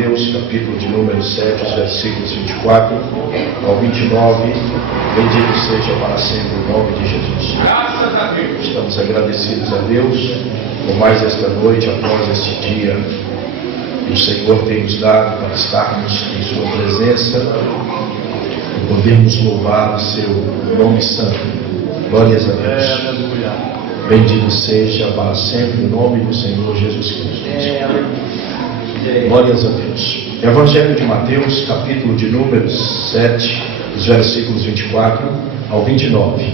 Mateus, capítulo de número 7, os versículos 24 ao 29. Bendito seja para sempre o nome de Jesus. Graças a Deus. Estamos agradecidos a Deus por mais esta noite, após este dia que o Senhor tem nos dado para estarmos em sua presença e podermos louvar o seu nome santo. Glórias a Deus. Bendito seja para sempre o nome do Senhor Jesus Cristo. Glórias a Deus. Evangelho de Mateus, capítulo de número 7, os versículos 24 ao 29.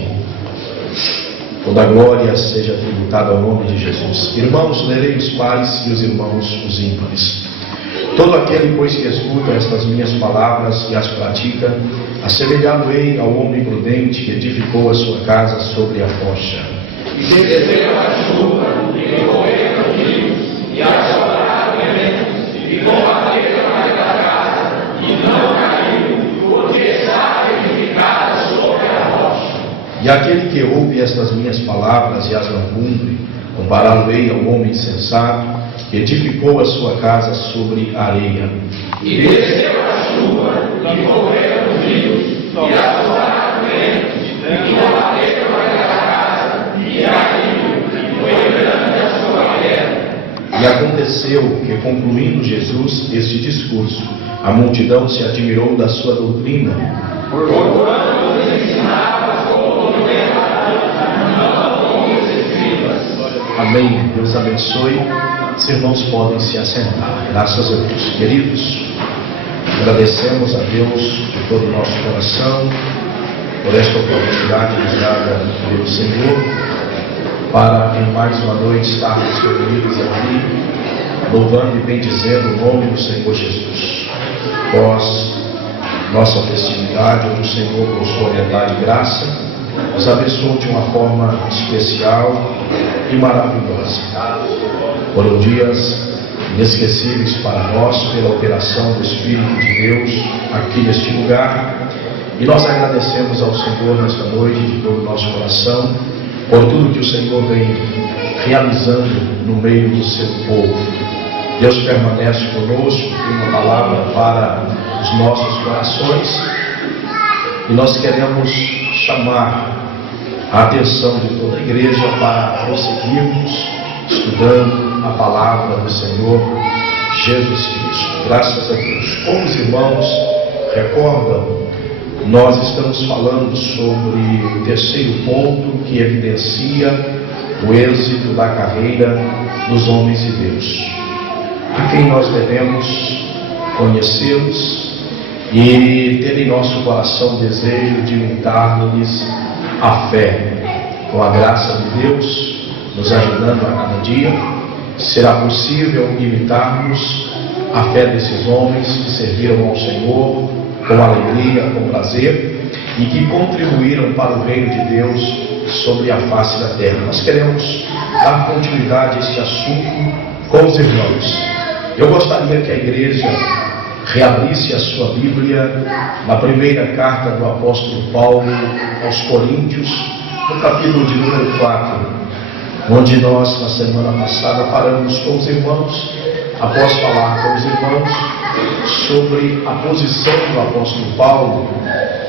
Toda glória seja tributada ao nome de Jesus. Irmãos, lerei os pares e os irmãos os ímpares. Todo aquele, pois, que escuta estas minhas palavras e as pratica, assemelhá-lo-ei ao homem prudente que edificou a sua casa sobre a rocha. E desceu a chuva, e correram os rios, e assolaram elementos, e combateram aquela casa, e não caiu, porque estava edificada sobre a rocha. E aquele que ouve estas minhas palavras e as não cumpre, compará-lo-ei ao homem insensato, que edificou a sua casa sobre a areia. E desceu a chuva, e correram os rios, e assolaram elementos, e combateram aquela casa, e caiu, foi grande a sua queda. E aconteceu que, concluindo Jesus este discurso, a multidão se admirou da sua doutrina, Porquanto ensinava como não como os escribas. Amém. Deus abençoe. Os irmãos podem se assentar. Graças a Deus. Queridos, agradecemos a Deus de todo o nosso coração por esta oportunidade nos dada pelo Senhor para em mais uma noite estarmos reunidos aqui, louvando e bendizendo o nome do Senhor Jesus. Após nossa festividade, onde o Senhor, por sua bondade e graça, nos abençoou de uma forma especial e maravilhosa. Foram dias inesquecíveis para nós pela operação do Espírito de Deus aqui neste lugar, e nós agradecemos ao Senhor nesta noite de todo o nosso coração por tudo que o Senhor vem realizando no meio do seu povo. Deus permanece conosco, tem uma palavra para os nossos corações, e nós queremos chamar a atenção de toda a igreja para prosseguirmos estudando a palavra do Senhor Jesus Cristo. Graças a Deus. Como os irmãos recordam, nós estamos falando sobre o terceiro ponto que evidencia o êxito da carreira dos homens de Deus, a quem nós devemos conhecê-los e ter em nosso coração o desejo de imitar-lhes a fé. Com a graça de Deus nos ajudando a cada dia, será possível imitarmos a fé desses homens que serviram ao Senhor com alegria, com prazer, e que contribuíram para o reino de Deus sobre a face da terra. Nós queremos dar continuidade a este assunto com os irmãos. Eu gostaria que a igreja reabrisse a sua Bíblia na primeira carta do apóstolo Paulo aos Coríntios, no capítulo de número 4, onde nós, na semana passada, paramos com os irmãos, após falar com os irmãos sobre a posição do apóstolo Paulo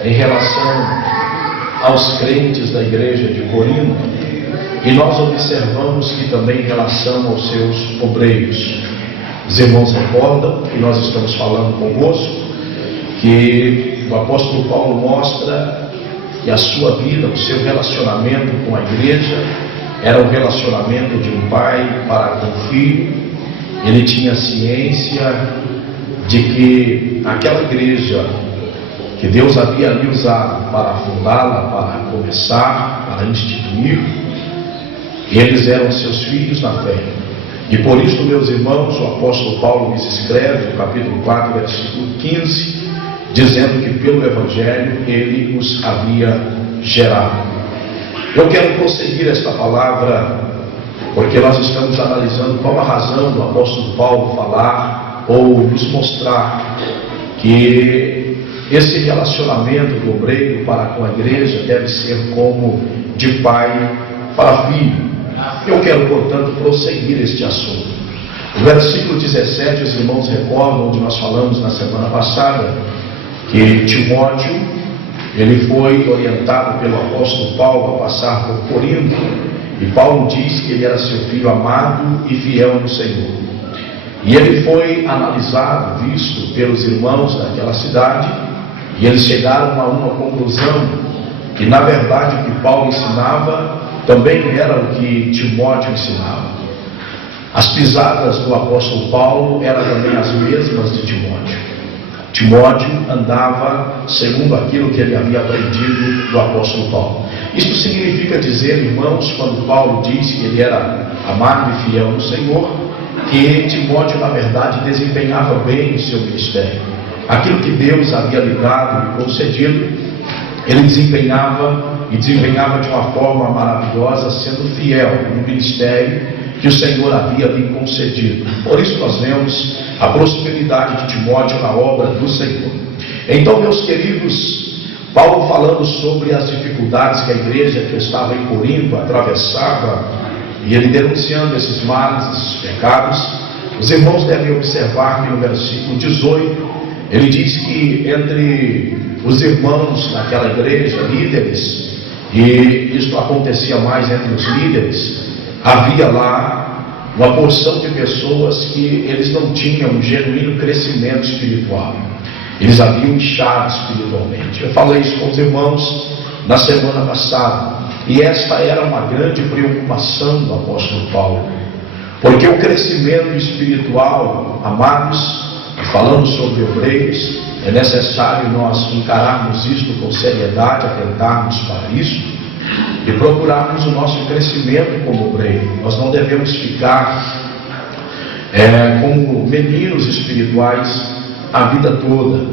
em relação aos crentes da igreja de Corinto, e nós observamos que também em relação aos seus obreiros. Os irmãos recordam que nós estamos falando convosco que o apóstolo Paulo mostra que a sua vida, o seu relacionamento com a igreja era o relacionamento de um pai para com o filho. Ele tinha ciência de que aquela igreja que Deus havia ali usado para fundá-la, para começar, para instituir, eles eram seus filhos na fé. E por isso, meus irmãos, o apóstolo Paulo lhes escreve no capítulo 4, versículo 15, dizendo que pelo Evangelho ele os havia gerado. Eu quero prosseguir esta palavra porque nós estamos analisando qual a razão do apóstolo Paulo falar ou nos mostrar que esse relacionamento do obreiro para com a igreja deve ser como de pai para filho. Eu quero, portanto, prosseguir este assunto. No versículo 17, os irmãos recordam onde nós falamos na semana passada, que Timóteo, ele foi orientado pelo apóstolo Paulo a passar por Corinto, e Paulo diz que ele era seu filho amado e fiel no Senhor. E ele foi analisado, visto pelos irmãos daquela cidade, e eles chegaram a uma conclusão, que na verdade o que Paulo ensinava também era o que Timóteo ensinava. As pisadas do apóstolo Paulo eram também as mesmas de Timóteo. Timóteo andava segundo aquilo que ele havia aprendido do apóstolo Paulo. Isso significa dizer, irmãos, quando Paulo disse que ele era amado e fiel no Senhor, que Timóteo, na verdade, desempenhava bem o seu ministério. Aquilo que Deus havia lhe dado e concedido, ele desempenhava de uma forma maravilhosa, sendo fiel no ministério que o Senhor havia lhe concedido. Por isso nós vemos a prosperidade de Timóteo na obra do Senhor. Então, meus queridos, Paulo falando sobre as dificuldades que a igreja que estava em Corinto atravessava, e ele denunciando esses males, esses pecados, os irmãos devem observar que no versículo 18, ele diz que entre os irmãos daquela igreja, líderes, e isso acontecia mais entre os líderes, havia lá uma porção de pessoas que eles não tinham um genuíno crescimento espiritual. Eles haviam inchado espiritualmente. Eu falei isso com os irmãos na semana passada, e esta era uma grande preocupação do apóstolo Paulo, porque o crescimento espiritual, amados, falando sobre obreiros, é necessário nós encararmos isto com seriedade, atentarmos para isso e procurarmos o nosso crescimento como obreiro. Nós não devemos ficar como meninos espirituais a vida toda.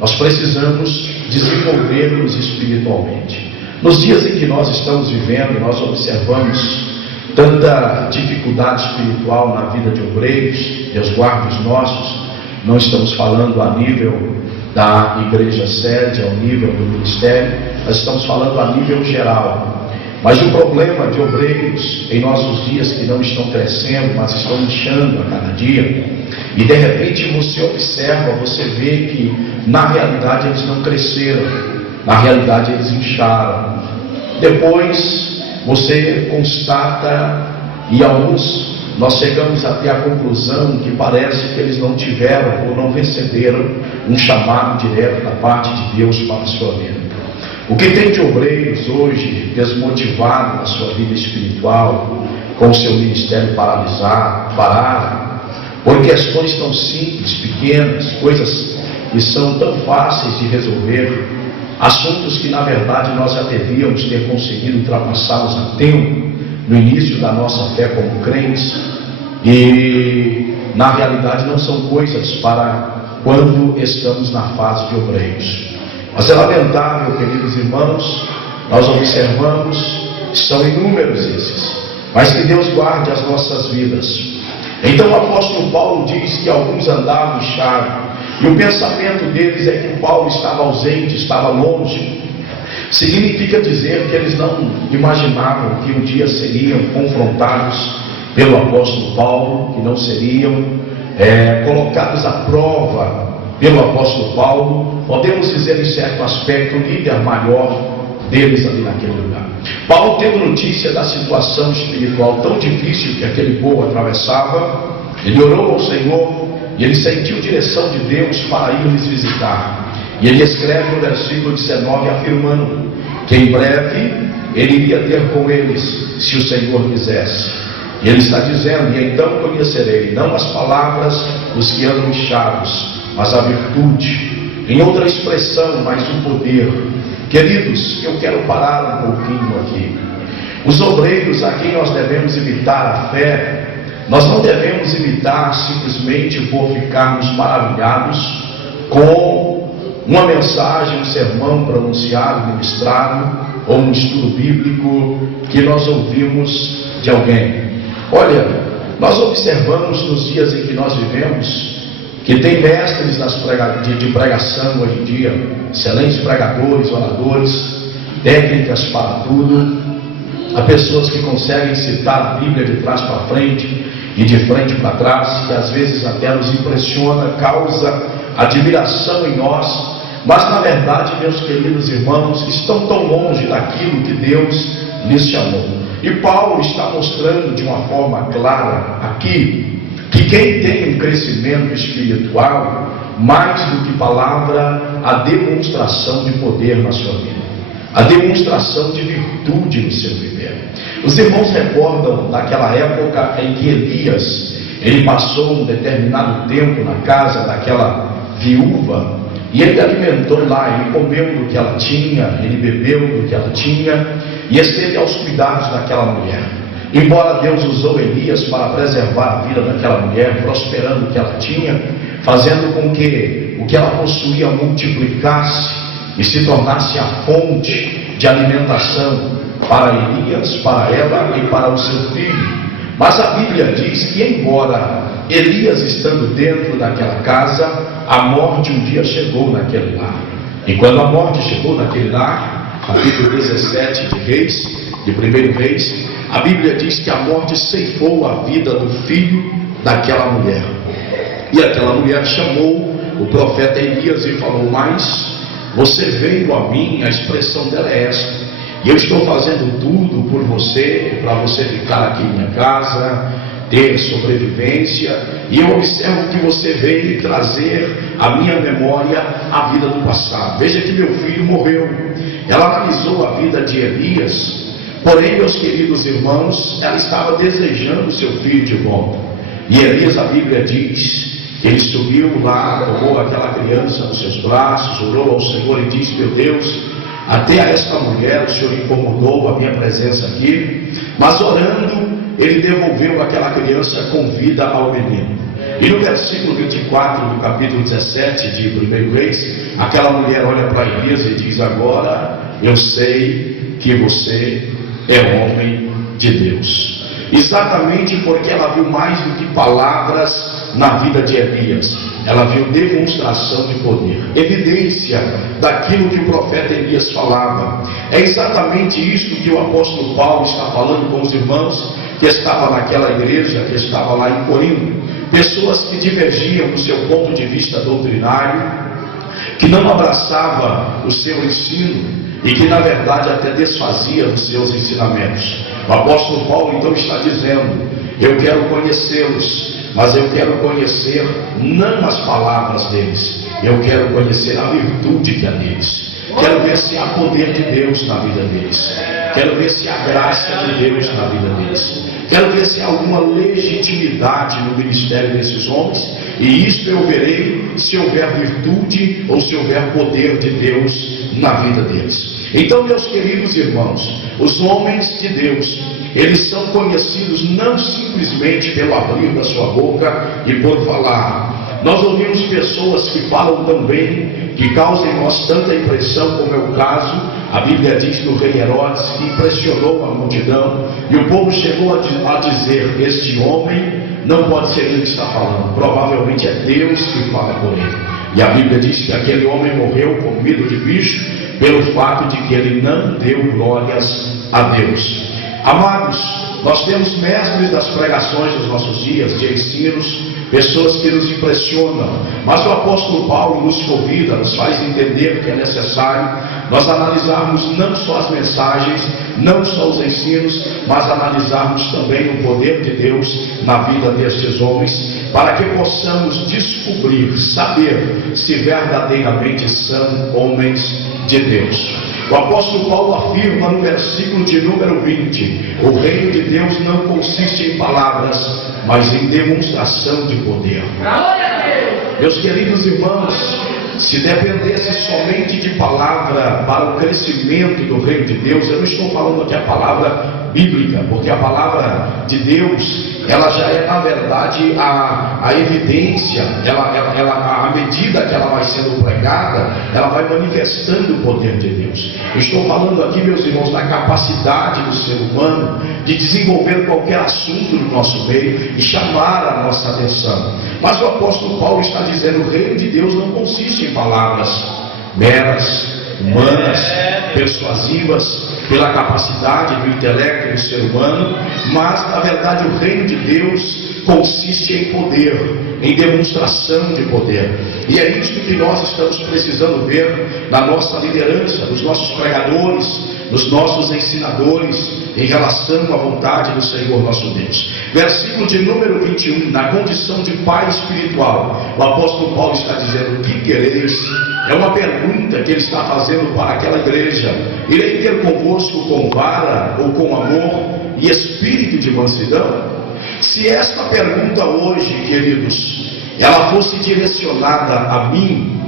Nós precisamos desenvolver-nos espiritualmente. Nos dias em que nós estamos vivendo, nós observamos tanta dificuldade espiritual na vida de obreiros, Deus guarde os nossos. Não estamos falando a nível da igreja sede, ao nível do ministério, nós estamos falando a nível geral. Mas o problema de obreiros em nossos dias que não estão crescendo, mas estão inchando a cada dia, e de repente você observa, você vê que na realidade eles não cresceram, na realidade eles incharam. Depois você constata, e alguns nós chegamos até a conclusão que parece que eles não tiveram ou não receberam um chamado direto da parte de Deus para a sua vida. O que tem de obreiros hoje desmotivado na sua vida espiritual, com o seu ministério parado, por questões tão simples, pequenas, coisas que são tão fáceis de resolver, assuntos que na verdade nós já devíamos ter conseguido ultrapassá-los a tempo, no início da nossa fé como crentes, e na realidade não são coisas para quando estamos na fase de obreiros. Mas é lamentável, queridos irmãos, nós observamos, são inúmeros esses, mas que Deus guarde as nossas vidas. Então o apóstolo Paulo diz que alguns andavam inchados, e o pensamento deles é que Paulo estava ausente, estava longe. Significa dizer que eles não imaginavam que um dia seriam confrontados pelo apóstolo Paulo, que não seriam colocados à prova pelo apóstolo Paulo. Podemos dizer em certo aspecto o líder maior deles ali naquele lugar. Paulo, tendo notícia da situação espiritual tão difícil que aquele povo atravessava, ele orou ao Senhor e ele sentiu direção de Deus para ir lhes visitar. E ele escreve no versículo 19 afirmando que em breve ele iria ter com eles, se o Senhor quisesse. E ele está dizendo: e então conhecerei não as palavras dos que andam inchados, mas a virtude. Em outra expressão, mas o poder. Queridos, eu quero parar um pouquinho aqui. Os obreiros a quem nós devemos imitar a fé, nós não devemos imitar simplesmente por ficarmos maravilhados com uma mensagem, um sermão pronunciado, ministrado, ou um estudo bíblico que nós ouvimos de alguém. Olha, nós observamos nos dias em que nós vivemos que tem mestres de pregação hoje em dia, excelentes pregadores, oradores, técnicas para tudo. Há pessoas que conseguem citar a Bíblia de trás para frente, e de frente para trás, que às vezes até nos impressiona, causa admiração em nós, mas na verdade, meus queridos irmãos, estão tão longe daquilo que Deus lhes chamou. E Paulo está mostrando de uma forma clara aqui, que quem tem um crescimento espiritual, mais do que palavra, a demonstração de poder na sua vida, a demonstração de virtude no seu viver. Os irmãos recordam daquela época em que Elias, ele passou um determinado tempo na casa daquela viúva, e ele alimentou lá, ele comeu do que ela tinha, ele bebeu do que ela tinha, e esteve aos cuidados daquela mulher. Embora Deus usou Elias para preservar a vida daquela mulher, prosperando o que ela tinha, fazendo com que o que ela possuía multiplicasse e se tornasse a fonte de alimentação para Elias, para ela e para o seu filho. Mas a Bíblia diz que, embora Elias estando dentro daquela casa, a morte um dia chegou naquele lar. E quando a morte chegou naquele lar, capítulo 17 de Reis, de 1 Reis, a Bíblia diz que a morte ceifou a vida do filho daquela mulher. E aquela mulher chamou o profeta Elias e falou: mas você veio a mim, a expressão dela é esta, e eu estou fazendo tudo por você, para você ficar aqui em minha casa, ter sobrevivência, e eu observo que você veio trazer à minha memória a vida do passado. Veja que meu filho morreu. Ela analisou a vida de Elias, porém, meus queridos irmãos, ela estava desejando seu filho de volta. E Elias, a Bíblia diz, ele subiu lá, tomou aquela criança nos seus braços, orou ao Senhor e disse: meu Deus, até a esta mulher o Senhor incomodou a minha presença aqui, mas orando, ele devolveu aquela criança com vida ao menino. E no versículo 24 do capítulo 17 de 1 Reis, aquela mulher olha para Elias e diz: agora eu sei que você é homem de Deus. Exatamente porque ela viu mais do que palavras na vida de Elias, ela viu demonstração de poder, evidência daquilo que o profeta Elias falava. É exatamente isso que o apóstolo Paulo está falando com os irmãos que estavam naquela igreja, que estava lá em Corinto, pessoas que divergiam do seu ponto de vista doutrinário, que não abraçava o seu ensino e que na verdade até desfazia dos seus ensinamentos. O apóstolo Paulo então está dizendo: eu quero conhecê-los, mas eu quero conhecer não as palavras deles, eu quero conhecer a virtude que há neles. Quero ver se há poder de Deus na vida deles, quero ver se há graça de Deus na vida deles, quero ver se há alguma legitimidade no ministério desses homens. E isto eu verei se houver virtude ou se houver poder de Deus na vida deles. Então, meus queridos irmãos, os homens de Deus, eles são conhecidos não simplesmente pelo abrir da sua boca e por falar. Nós ouvimos pessoas que falam tão bem, que causam em nós tanta impressão, como é o caso, a Bíblia diz do rei Herodes, que impressionou a multidão, e o povo chegou a dizer: este homem não pode ser ele que está falando, provavelmente é Deus que fala por ele. E a Bíblia diz que aquele homem morreu comido de bicho, pelo fato de que ele não deu glórias a Deus. Amados, nós temos mestres das pregações dos nossos dias, de ensinos, pessoas que nos impressionam, mas o apóstolo Paulo nos convida, nos faz entender que é necessário nós analisarmos não só as mensagens, não só os ensinos, mas analisarmos também o poder de Deus na vida destes homens, para que possamos descobrir, saber se verdadeiramente são homens de Deus. O apóstolo Paulo afirma no versículo de número 20: o reino de Deus não consiste em palavras, mas em demonstração de poder. Meus queridos irmãos, se dependesse somente de palavra para o crescimento do reino de Deus, eu não estou falando aqui a palavra bíblica, porque a palavra de Deus, ela já é na verdade a evidência, à medida que ela vai sendo pregada, ela vai manifestando o poder de Deus. Eu estou falando aqui, meus irmãos, da capacidade do ser humano de desenvolver qualquer assunto no nosso meio e chamar a nossa atenção. Mas o apóstolo Paulo está dizendo: o reino de Deus não consiste em palavras meras, humanas, persuasivas, pela capacidade do intelecto do ser humano, mas na verdade o reino de Deus consiste em poder, em demonstração de poder. E é isso que nós estamos precisando ver na nossa liderança, nos nossos pregadores, nos nossos ensinadores, em relação à vontade do Senhor nosso Deus. Versículo de número 21, na condição de pai espiritual, o apóstolo Paulo está dizendo: o que quereis? É uma pergunta que ele está fazendo para aquela igreja. Irei ter convosco com vara ou com amor e espírito de mansidão? Se esta pergunta hoje, queridos, ela fosse direcionada a mim,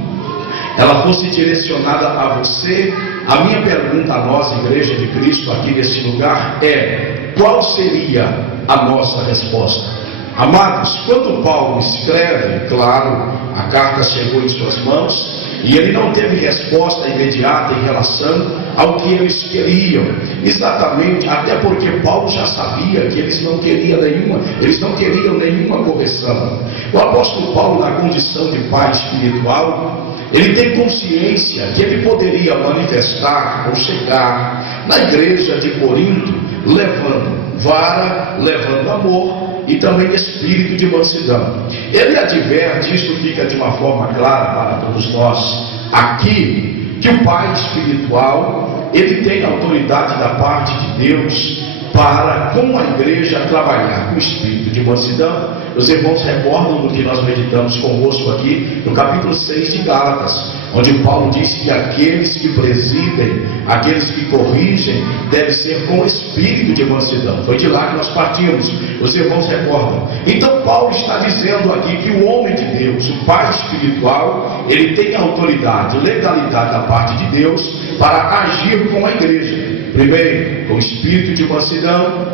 ela fosse direcionada a você, a minha pergunta a nós, Igreja de Cristo, aqui nesse lugar é: qual seria a nossa resposta? Amados, quando Paulo escreve, claro, a carta chegou em suas mãos, e ele não teve resposta imediata em relação ao que eles queriam, exatamente, até porque Paulo já sabia que eles não queriam nenhuma correção. O apóstolo Paulo, na condição de pai espiritual, ele tem consciência que ele poderia manifestar ou chegar na igreja de Corinto levando vara, levando amor e também espírito de mansidão. Ele adverte, isso fica de uma forma clara para todos nós aqui, que o pai espiritual, ele tem autoridade da parte de Deus para, com a igreja, trabalhar com o espírito de mansidão. Os irmãos recordam do que nós meditamos convosco aqui no capítulo 6 de Gálatas, onde Paulo disse que aqueles que presidem, aqueles que corrigem, deve ser com espírito de mansidão. Foi de lá que nós partimos, os irmãos recordam. Então Paulo está dizendo aqui que o homem de Deus, o pai espiritual, ele tem autoridade, legalidade da parte de Deus para agir com a igreja. Primeiro, com espírito de mansidão,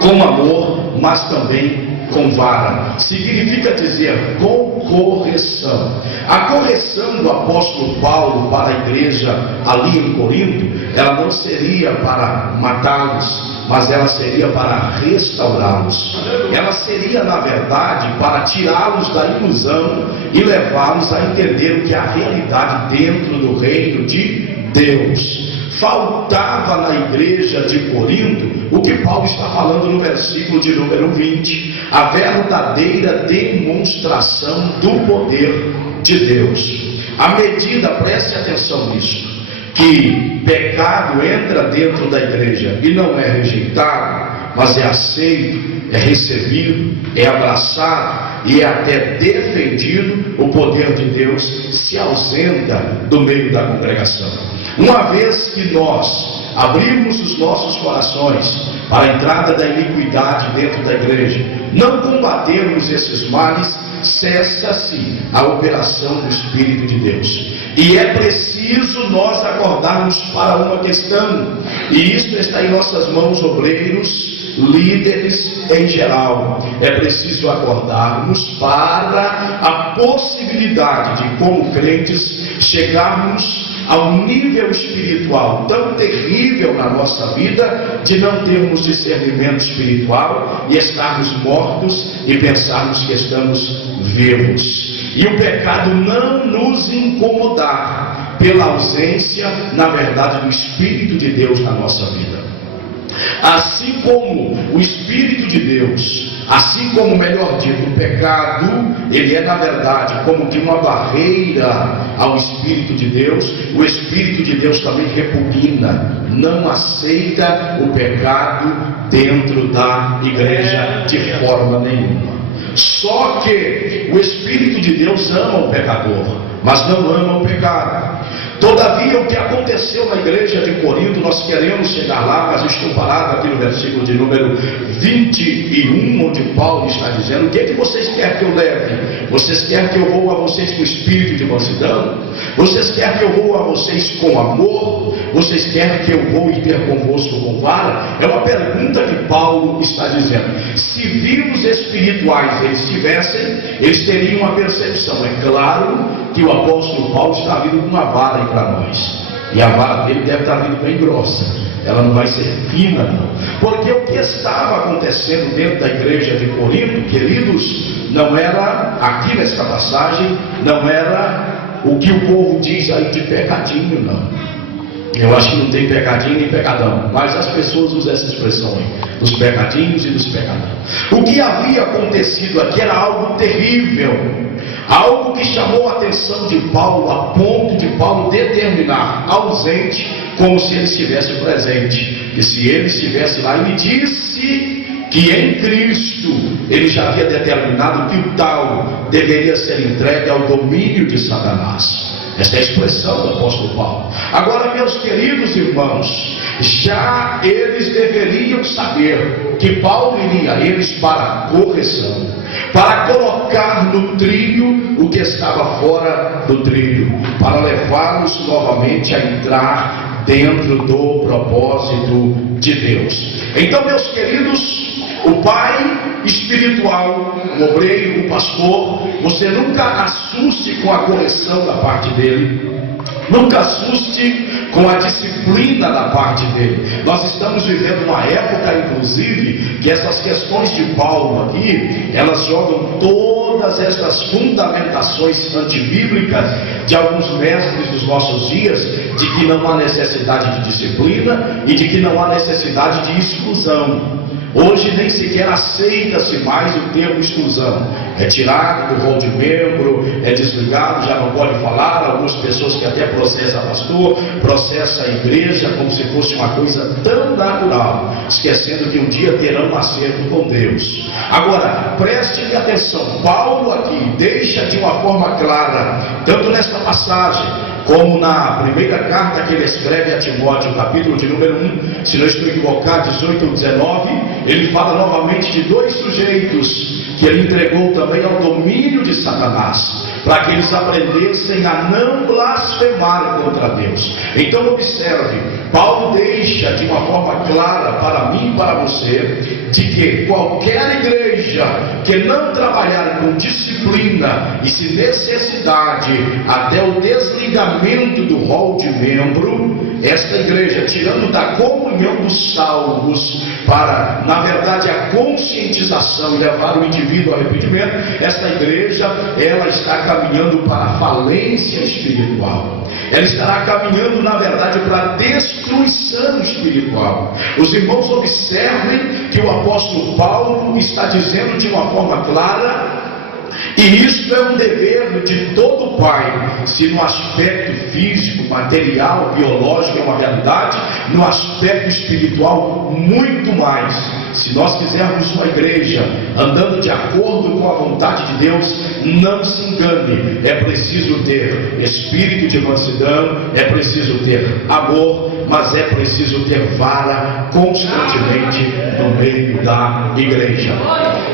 com amor, mas também com vara. Significa dizer com correção. A correção do apóstolo Paulo para a igreja ali em Corinto, ela não seria para matá-los, mas ela seria para restaurá-los. Ela seria, na verdade, para tirá-los da ilusão e levá-los a entender o que é a realidade dentro do reino de Deus. Faltava na igreja de Corinto o que Paulo está falando no versículo de número 20, a verdadeira demonstração do poder de Deus. À medida, preste atenção nisso, que pecado entra dentro da igreja e não é rejeitado, mas é aceito, é recebido, é abraçado e é até defendido, o poder de Deus se ausenta do meio da congregação. Uma vez que nós abrirmos os nossos corações para a entrada da iniquidade dentro da igreja, não combatermos esses males, cessa-se a operação do Espírito de Deus. E é preciso nós acordarmos para uma questão, e isso está em nossas mãos, obreiros, líderes em geral. É preciso acordarmos para a possibilidade de, como crentes, chegarmos ao nível espiritual tão terrível na nossa vida, de não termos discernimento espiritual e estarmos mortos e pensarmos que estamos vivos. E o pecado não nos incomodar pela ausência, na verdade, do Espírito de Deus na nossa vida. Assim como o Espírito de Deus, assim como, melhor dito, o pecado, ele é na verdade como que uma barreira ao Espírito de Deus, o Espírito de Deus também repugna, não aceita o pecado dentro da igreja de forma nenhuma. Só que o Espírito de Deus ama o pecador, mas não ama o pecado. Todavia, o que aconteceu na igreja de Corinto, nós queremos chegar lá, mas estou parado aqui no versículo de número 21, onde Paulo está dizendo: o que é que vocês querem que eu leve? Vocês querem que eu vou a vocês com espírito de mansidão? Vocês querem que eu vou a vocês com amor? Vocês querem que eu vou e ter convosco com vara? É uma pergunta que Paulo está dizendo. Se vivos espirituais eles tivessem, eles teriam uma percepção. É claro que o apóstolo Paulo está vindo com uma vara aí para nós, e a vara dele deve estar vindo bem grossa, ela não vai ser fina não, porque o que estava acontecendo dentro da igreja de Corinto, queridos, não era, aqui nesta passagem, não era o que o povo diz aí de pecadinho, não. Eu acho que não tem pecadinho nem pecadão, mas as pessoas usam essa expressão aí, dos pecadinhos e dos pecadão. O que havia acontecido aqui era algo terrível, algo que chamou a atenção de Paulo, a ponto de Paulo determinar ausente, como se ele estivesse presente. E se ele estivesse lá, ele disse que em Cristo ele já havia determinado que o tal deveria ser entregue ao domínio de Satanás. Essa é a expressão do apóstolo Paulo. Agora, meus queridos irmãos, já eles deveriam saber que Paulo iria a eles para correção, para colocar no trilho o que estava fora do trilho, para levá-los novamente a entrar dentro do propósito de Deus. Então, meus queridos, o pai espiritual, o obreiro, o pastor, você nunca assuste com a correção da parte dele, nunca assuste com a disciplina da parte dele. Nós estamos vivendo uma época, inclusive, que essas questões de Paulo aqui, elas jogam todas essas fundamentações antibíblicas de alguns mestres dos nossos dias, de que não há necessidade de disciplina e de que não há necessidade de exclusão. Hoje nem sequer aceita-se mais o termo exclusão. É tirado do rol de membro, é desligado, já não pode falar. Algumas pessoas que até processam pastor, processam a igreja como se fosse uma coisa tão natural, esquecendo que um dia terão um acerto com Deus. Agora, prestem atenção, Paulo aqui deixa de uma forma clara, tanto nesta passagem, como na primeira carta que ele escreve a Timóteo, capítulo de número 1, se não estou equivocado, 18 ou 19, ele fala novamente de dois sujeitos que ele entregou também ao domínio de Satanás, para que eles aprendessem a não blasfemar contra Deus. Então observe, Paulo deixa de uma forma clara para mim e para você, de que qualquer igreja que não trabalhar com disciplina e se necessidade até o desligamento do rol de membro, esta igreja, tirando da comunhão dos salvos para, na verdade, a conscientização e levar o indivíduo ao arrependimento, esta igreja, ela está caminhando para a falência espiritual. Ela estará caminhando, na verdade, para a destruição espiritual. Os irmãos observem que o apóstolo Paulo está dizendo de uma forma clara, e isso é um dever de todo pai. Se no aspecto físico, material, biológico é uma realidade, no aspecto espiritual muito mais. Se nós quisermos uma igreja andando de acordo com a vontade de Deus, não se engane, é preciso ter espírito de mansidão, é preciso ter amor, mas é preciso ter vara constantemente no meio da igreja.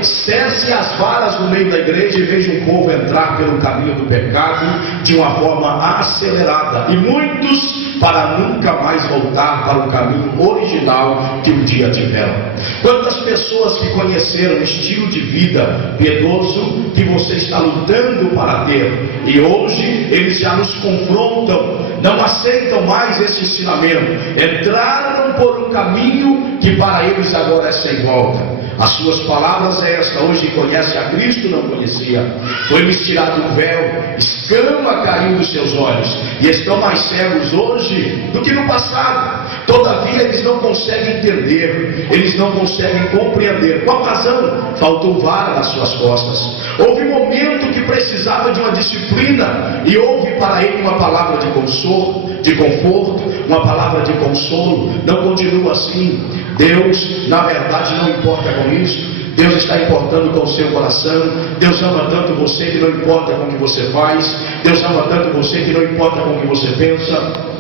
Cesse as varas no meio da igreja e veja o povo entrar pelo caminho do pecado de uma forma acelerada, e muitos para nunca mais voltar para o caminho original que um dia tiveram. Quantas pessoas que conheceram um estilo de vida piedoso que você está lutando para ter, e hoje eles já nos confrontam, não aceitam mais esse ensinamento, entraram por um caminho que para eles agora é sem volta. As suas palavras é esta: hoje conhece a Cristo, não conhecia, foi-lhes tirado o véu, escama caiu dos seus olhos, e estão mais cegos hoje do que no passado. Todavia eles não conseguem entender, eles não conseguem compreender. Qual razão? Faltou vara nas suas costas. Houve um momento que precisava de uma disciplina, e houve para ele uma palavra de conforto, uma palavra de consolo. Não continua assim. Deus, na verdade, não importa com isso. Deus está importando com o seu coração. Deus ama tanto você que não importa com o que você faz. Deus ama tanto você que não importa com o que você pensa.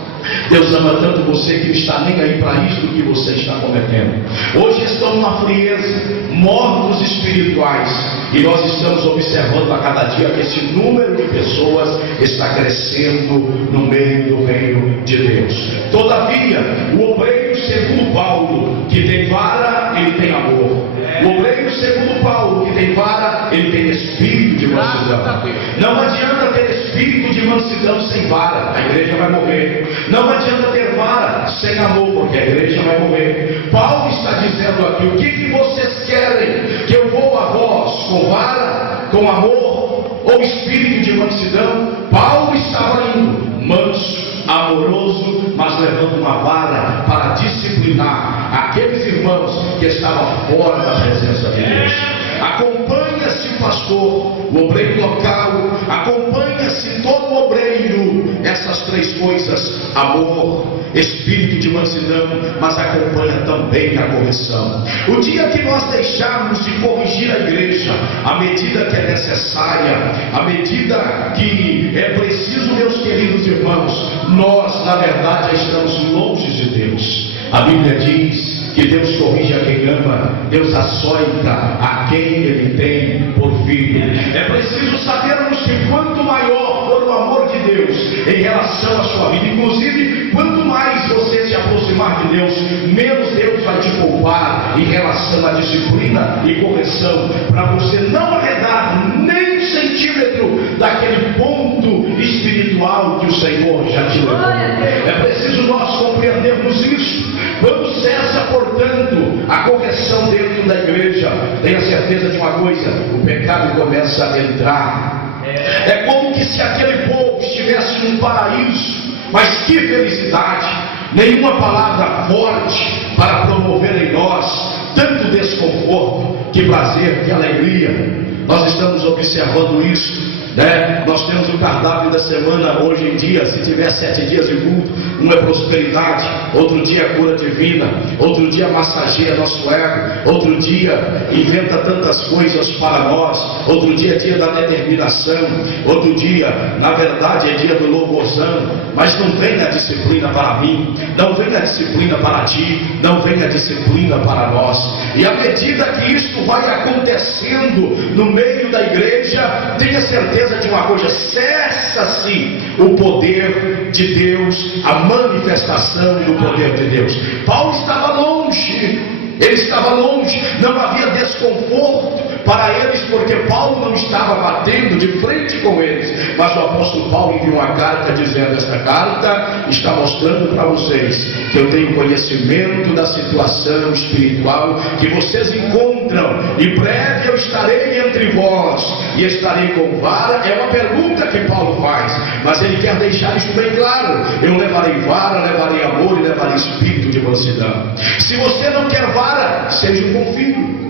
Deus ama tanto você que não está nem aí para isso que você está cometendo. Hoje estão numa frieza, mortos espirituais, e nós estamos observando a cada dia que esse número de pessoas está crescendo no meio do reino de Deus. Todavia, o obreiro segundo Paulo, que tem vara, ele tem amor. O obreiro segundo Paulo, que tem vara, ele tem espírito de mansidão. Não adianta ter espírito de mansidão sem vara, a igreja vai morrer. Não adianta ter vara sem amor, porque a igreja vai morrer. Paulo está dizendo aqui: o que vocês querem? Que eu vou a vós com vara, com amor ou espírito de mansidão? Paulo estava indo manso, amoroso, mas levando uma vara para disciplinar aqueles irmãos que estavam fora da presença de Deus. Acompanha-se o pastor, o obreiro local, acompanha-se todo o obreiro, essas três coisas: amor, espírito de mansidão, mas acompanha também a correção. O dia que nós deixarmos de corrigir a igreja, à medida que é necessária, à medida que é preciso, meus queridos irmãos, nós na verdade já estamos longe de Deus. A Bíblia diz que Deus corrige a quem ama, Deus açoita a quem Ele tem por filho. É preciso sabermos que quanto maior for o amor de Deus em relação à sua vida, inclusive quanto mais você se aproximar de Deus, menos Deus vai te poupar em relação à disciplina e correção, para você não arredar nem um centímetro daquele ponto espiritual que o Senhor já te levou. É preciso nós compreendermos isso. Quando cessa, portanto, a correção dentro da igreja, tenha certeza de uma coisa: o pecado começa a entrar. É como que se aquele povo estivesse num paraíso, mas que felicidade! Nenhuma palavra forte para promover em nós tanto desconforto, que prazer, que alegria. Nós estamos observando isso. Nós temos o cardápio da semana hoje em dia. Se tiver 7 dias de culto, um é prosperidade, outro dia é cura divina, outro dia massageia nosso ego, outro dia inventa tantas coisas para nós, outro dia é dia da determinação, outro dia, na verdade, é dia do louvorzão. Mas não vem a disciplina para mim, não vem a disciplina para ti, não vem a disciplina para nós. E à medida que isso vai acontecendo no meio da igreja, tenha certeza de uma coisa: cessa-se o poder de Deus, a manifestação do poder de Deus. Paulo estava longe, ele estava longe, não havia desconforto para eles, porque Paulo não estava batendo de frente com eles. Mas o apóstolo Paulo enviou uma carta dizendo: esta carta está mostrando para vocês que eu tenho conhecimento da situação espiritual que vocês encontram. Em breve eu estarei entre vós e estarei com vara. É uma pergunta que Paulo faz, mas ele quer deixar isso bem claro: eu levarei vara, levarei amor e levarei espírito de mansidão. Se você não quer vara, seja um bom filho.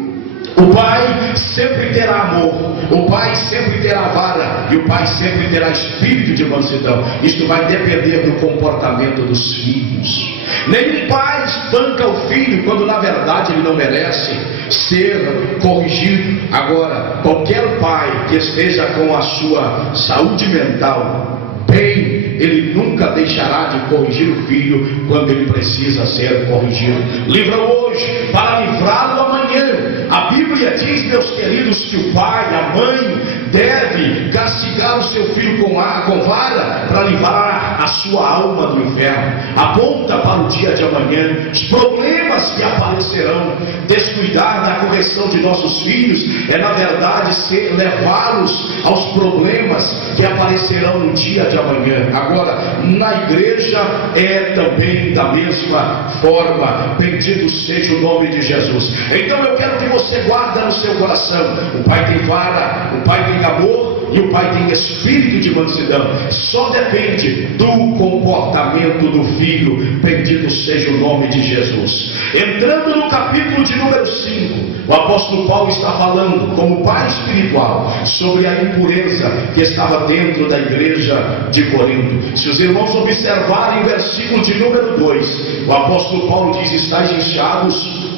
O pai sempre terá amor, o pai sempre terá vara, e o pai sempre terá espírito de mansidão. Isto vai depender do comportamento dos filhos. Nenhum pai espanca o filho quando na verdade ele não merece ser corrigido. Agora, qualquer pai que esteja com a sua saúde mental bem, ele nunca deixará de corrigir o filho quando ele precisa ser corrigido. Livra hoje para livrá-lo amanhã. A Bíblia diz, meus queridos, que o pai, a mãe, deve castigar o seu filho com vara para livrar a sua alma do inferno. Aponta para o dia de amanhã, os problemas que aparecerão. Descuidar da correção de nossos filhos é, na verdade, levá-los aos problemas que aparecerão no dia de amanhã. Agora, na igreja é também da mesma forma. Bendito seja o nome de Jesus. Então eu quero que você guarde no seu coração: o pai tem vara, o pai tem amor e o pai tem espírito de mansidão. Só depende do comportamento do filho. Bendito seja o nome de Jesus. Entrando no capítulo de número 5, o apóstolo Paulo está falando como pai espiritual sobre a impureza que estava dentro da igreja de Corinto. Se os irmãos observarem o versículo de número 2, o apóstolo Paulo diz: estáis inchados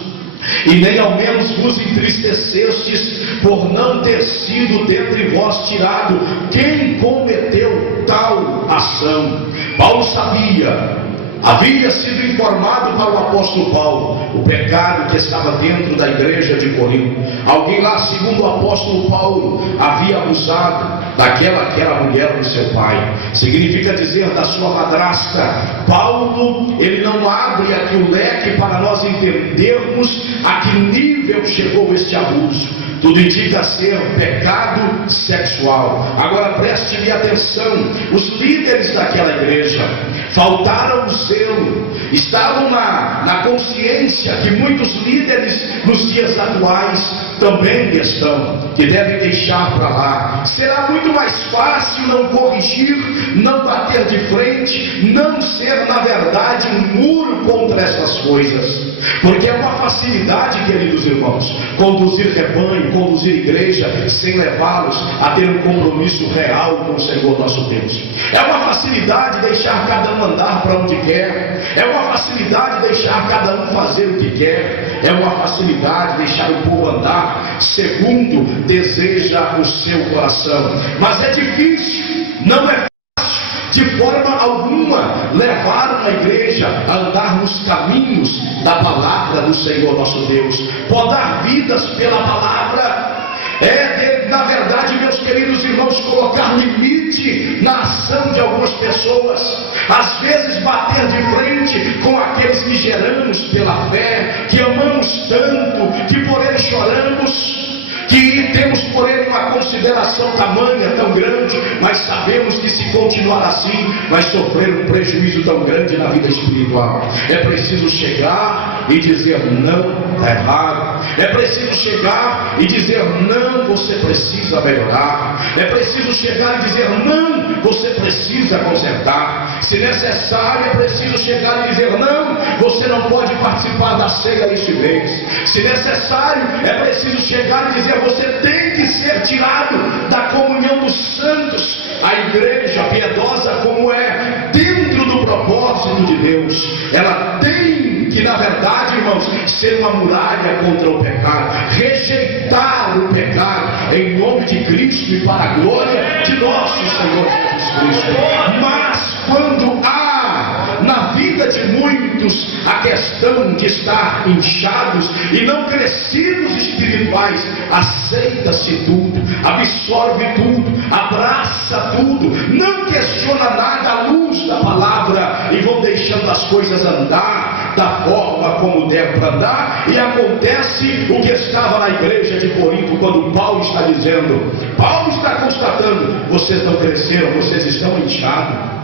e nem ao menos vos entristecestes por não ter sido dentre vós tirado quem cometeu tal ação. Paulo sabia, havia sido informado para o apóstolo Paulo o pecado que estava dentro da igreja de Corinto. Alguém lá, segundo o apóstolo Paulo, havia abusado daquela que era a mulher do seu pai. Significa dizer, da sua madrasta. Paulo, ele não abre aqui o leque para nós entendermos a que nível chegou este abuso. Tudo indica ser pecado sexual. Agora preste-me atenção: os líderes daquela igreja faltaram o zelo, estavam na consciência que muitos líderes nos dias atuais também estão, que devem deixar para lá. Será muito mais fácil não corrigir, não bater de frente, não ser na verdade um muro contra essas coisas, porque é uma facilidade, queridos irmãos, conduzir rebanho, conduzir igreja, sem levá-los a ter um compromisso real com o Senhor nosso Deus. É uma facilidade deixar cada um andar para onde quer, é uma facilidade deixar cada um fazer o que quer, é uma facilidade deixar o povo andar segundo deseja o seu coração. Mas é difícil, não é de forma alguma levar uma igreja a andar nos caminhos da palavra do Senhor nosso Deus, podar vidas pela palavra. Na verdade, meus queridos irmãos, colocar limite na ação de algumas pessoas, às vezes bater de frente com aqueles que geramos pela fé, que amamos tanto, que por ele choramos, que temos por ele uma consideração tamanha, tão grande, mas sabemos que se continuar assim, vai sofrer um prejuízo tão grande na vida espiritual. É preciso chegar e dizer não, está errado. É preciso chegar e dizer não, você precisa melhorar. É preciso chegar e dizer não, você precisa consertar. Se necessário, é preciso chegar e dizer não, você não pode participar da ceia este mês. Se necessário, é preciso chegar e dizer você tem que ser tirado da comunhão dos santos. A igreja piedosa como é, dentro do propósito de Deus, ela tem que, na verdade, irmãos, ser uma muralha contra o pecado, rejeitar o pecado em nome de Cristo e para a glória de nosso Senhor Jesus Cristo. Mas quando há na vida de muitos a questão de estar inchados e não crescidos espirituais, aceita-se tudo, absorve tudo, abraça tudo, não questiona nada à luz da palavra e vão deixando as coisas andar da forma como deve andar, e acontece o que estava na igreja de Corinto, quando Paulo está dizendo, Paulo está constatando, vocês não cresceram, vocês estão inchados.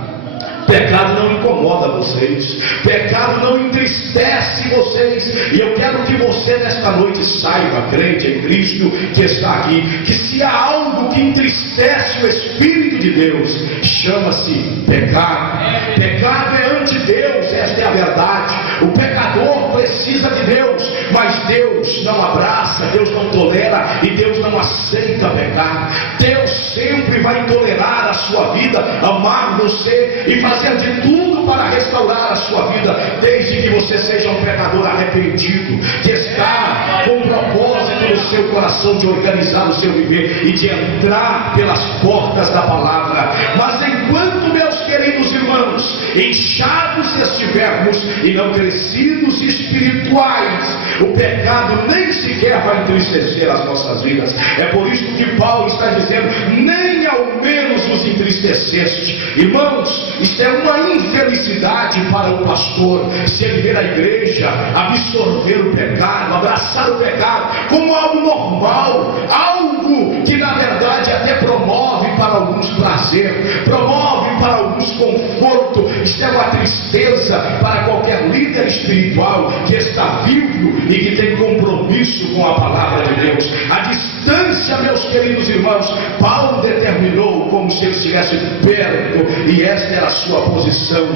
Pecado não incomoda vocês, pecado não entristece vocês, e eu quero que você nesta noite saiba, crente em Cristo que está aqui, que se há algo que entristece o Espírito de Deus, chama-se pecado. Pecado é anti-Deus, esta é a verdade. O pecador precisa de Deus, mas Deus não abraça, Deus não tolera e Deus não aceita pecado. Deus sempre vai tolerar a sua vida, amar você e fazer de tudo para restaurar a sua vida, desde que você seja um pecador arrependido, que está com o propósito no seu coração de organizar o seu viver e de entrar pelas portas da palavra. Mas enquanto, meus queridos irmãos, inchados estivermos e não crescidos espirituais, o pecado nem sequer vai entristecer as nossas vidas. É por isso que Paulo está dizendo, nem ao menos os entristeceste. Irmãos, isso é uma infelicidade para o pastor, se ele ver a igreja absorver o pecado, abraçar o pecado como algo normal, algo que na verdade até promove para alguns prazer, promove para alguns conforto. Isso é uma tristeza para qualquer líder espiritual que está vivo e que tem compromisso com a palavra de Deus. A distância, meus queridos irmãos, Paulo determinou como se ele estivesse perto, e esta era a sua posição.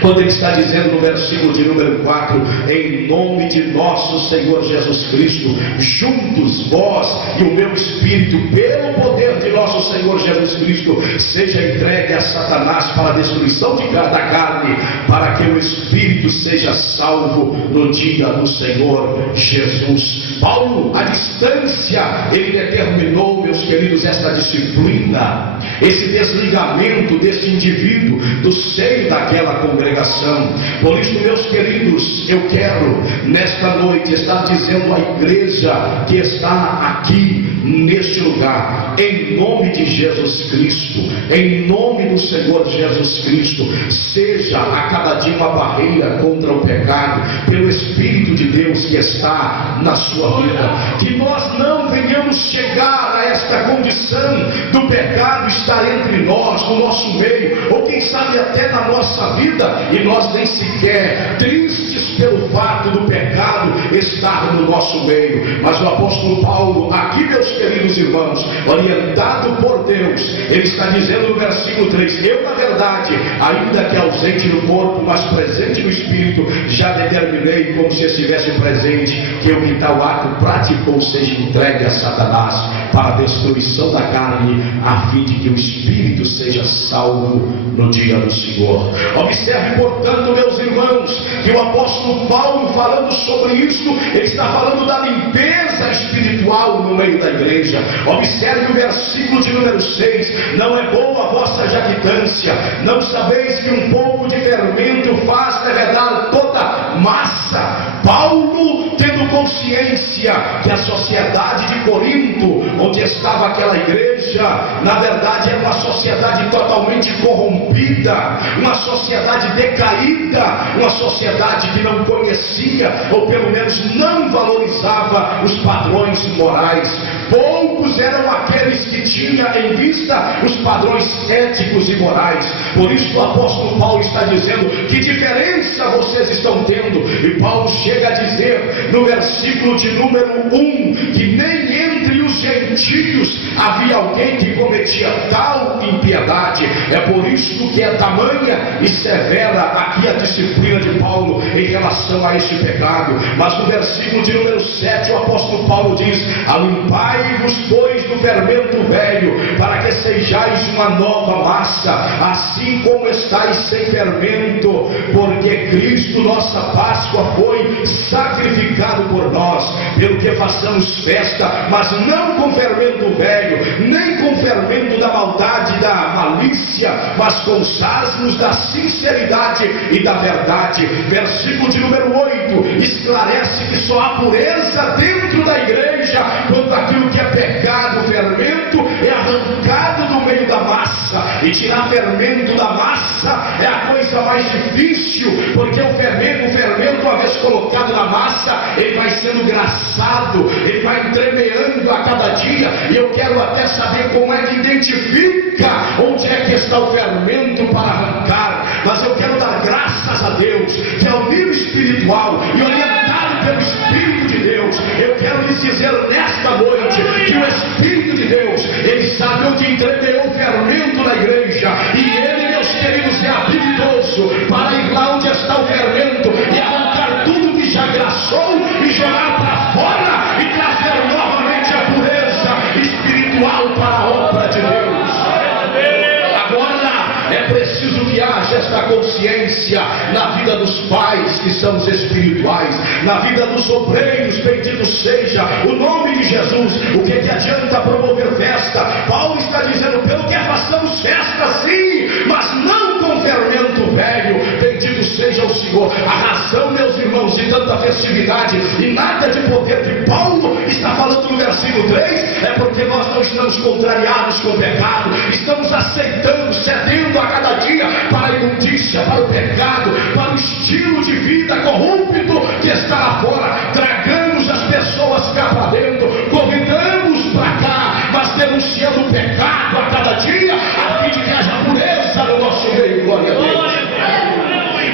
Quando ele está dizendo no versículo de número 4, em nome de nosso Senhor Jesus Cristo, juntos vós e o meu espírito, pelo poder de nosso Senhor Jesus Cristo, seja entregue a Satanás para a destruição da carne, para que o espírito seja salvo no dia do Senhor Jesus. Paulo, à distância, ele determinou, meus queridos, esta disciplina, esse desligamento desse indivíduo do seio daquela congregação. Por isso, meus queridos, eu quero nesta noite estar dizendo à igreja que está aqui neste lugar, em nome de Jesus Cristo, em nome do Senhor Jesus Cristo, seja a cada dia uma barreira contra o pecado, pelo Espírito de Deus que está na sua vida, que nós não venhamos chegar a esta condição do pecado estar entre nós, no nosso meio, ou quem sabe até na nossa vida, e nós nem sequer, tristes pelo fato do pecado estar no nosso meio. Mas o apóstolo Paulo, aqui, meus queridos irmãos, orientado por Deus, ele está dizendo no versículo 3: eu, na verdade, ainda que ausente no corpo, mas presente no espírito, já determinei, como se estivesse presente, que o que tal ato praticou seja entregue a Satanás para a destruição da carne, a fim de que o espírito seja salvo no dia do Senhor. Observe, portanto, meus irmãos, que o apóstolo Paulo, falando sobre isso, ele está falando da limpeza espiritual no meio da igreja. Observe o versículo de número 6: não é boa a vossa jactância, não sabeis que um pouco de fermento faz levedar toda massa. Paulo, tendo consciência que a sociedade de Corinto, onde estava aquela igreja, na verdade era uma sociedade totalmente corrompida, uma sociedade decaída, uma sociedade que não conhecia, ou pelo menos não valorizava os padrões morais. Poucos eram aqueles que tinham em vista os padrões éticos e morais. Por isso o apóstolo Paulo está dizendo: que diferença vocês estão tendo? E Paulo chega a dizer no versículo de número 1 que nem entre os gentios havia alguém que cometia tal impiedade. É por isso que é tamanha e severa aqui a disciplina de Paulo em relação a este pecado. Mas no versículo de número 7 o apóstolo Paulo diz: alimpai-vos, pois, do fermento velho, para que sejais uma nova massa, assim como estáis sem fermento, porque Cristo, nossa Páscoa, foi sacrificado por nós, pelo que façamos festa, mas não com fermento velho, nem com fermento da maldade e da malícia, mas com os asmos da sinceridade e da verdade. Versículo de número 8 esclarece que só há pureza dentro da igreja quando aquilo que é pecado, fermento, é arrancado do meio da massa. E tirar fermento da massa é a coisa mais difícil, porque o fermento, uma vez colocado na massa, ele vai sendo graçado, ele vai entremeando a cada dia. E eu quero até saber como é que identifica onde é que está o fermento para arrancar. Mas eu quero dar graças a Deus, que é o nível espiritual e orientado pelo Espírito de Deus. Eu quero lhes dizer nesta noite que o Espírito de Deus, ele sabe onde entremeou o fermento na igreja, e ele, meus queridos, é habilidoso para ir lá onde está o fermento e arrancar tudo que já graçou e jogar para fora e trazer novamente a pureza espiritual para a obra de Deus. Agora é preciso que haja esta consciência na vida dos pais que são os espirituais, na vida dos obreiros, bendito seja o nome de Jesus. O que adianta promover festa? Paulo está dizendo: pelo que façamos festa sim, mas não com fermento velho. Bendito seja o Senhor. A razão, meus irmãos, de tanta festividade e nada de poder que Paulo está falando no versículo 3 é porque nós não estamos contrariados com o pecado, estamos aceitando, cedendo a cada dia para a imundícia, para o pecado, para o estilo de vida corrupto que está lá fora. Tragamos as pessoas cá para dentro, convidamos para cá, mas denunciando o pecado a cada dia, a fim de que haja pureza no nosso meio. Glória a Deus.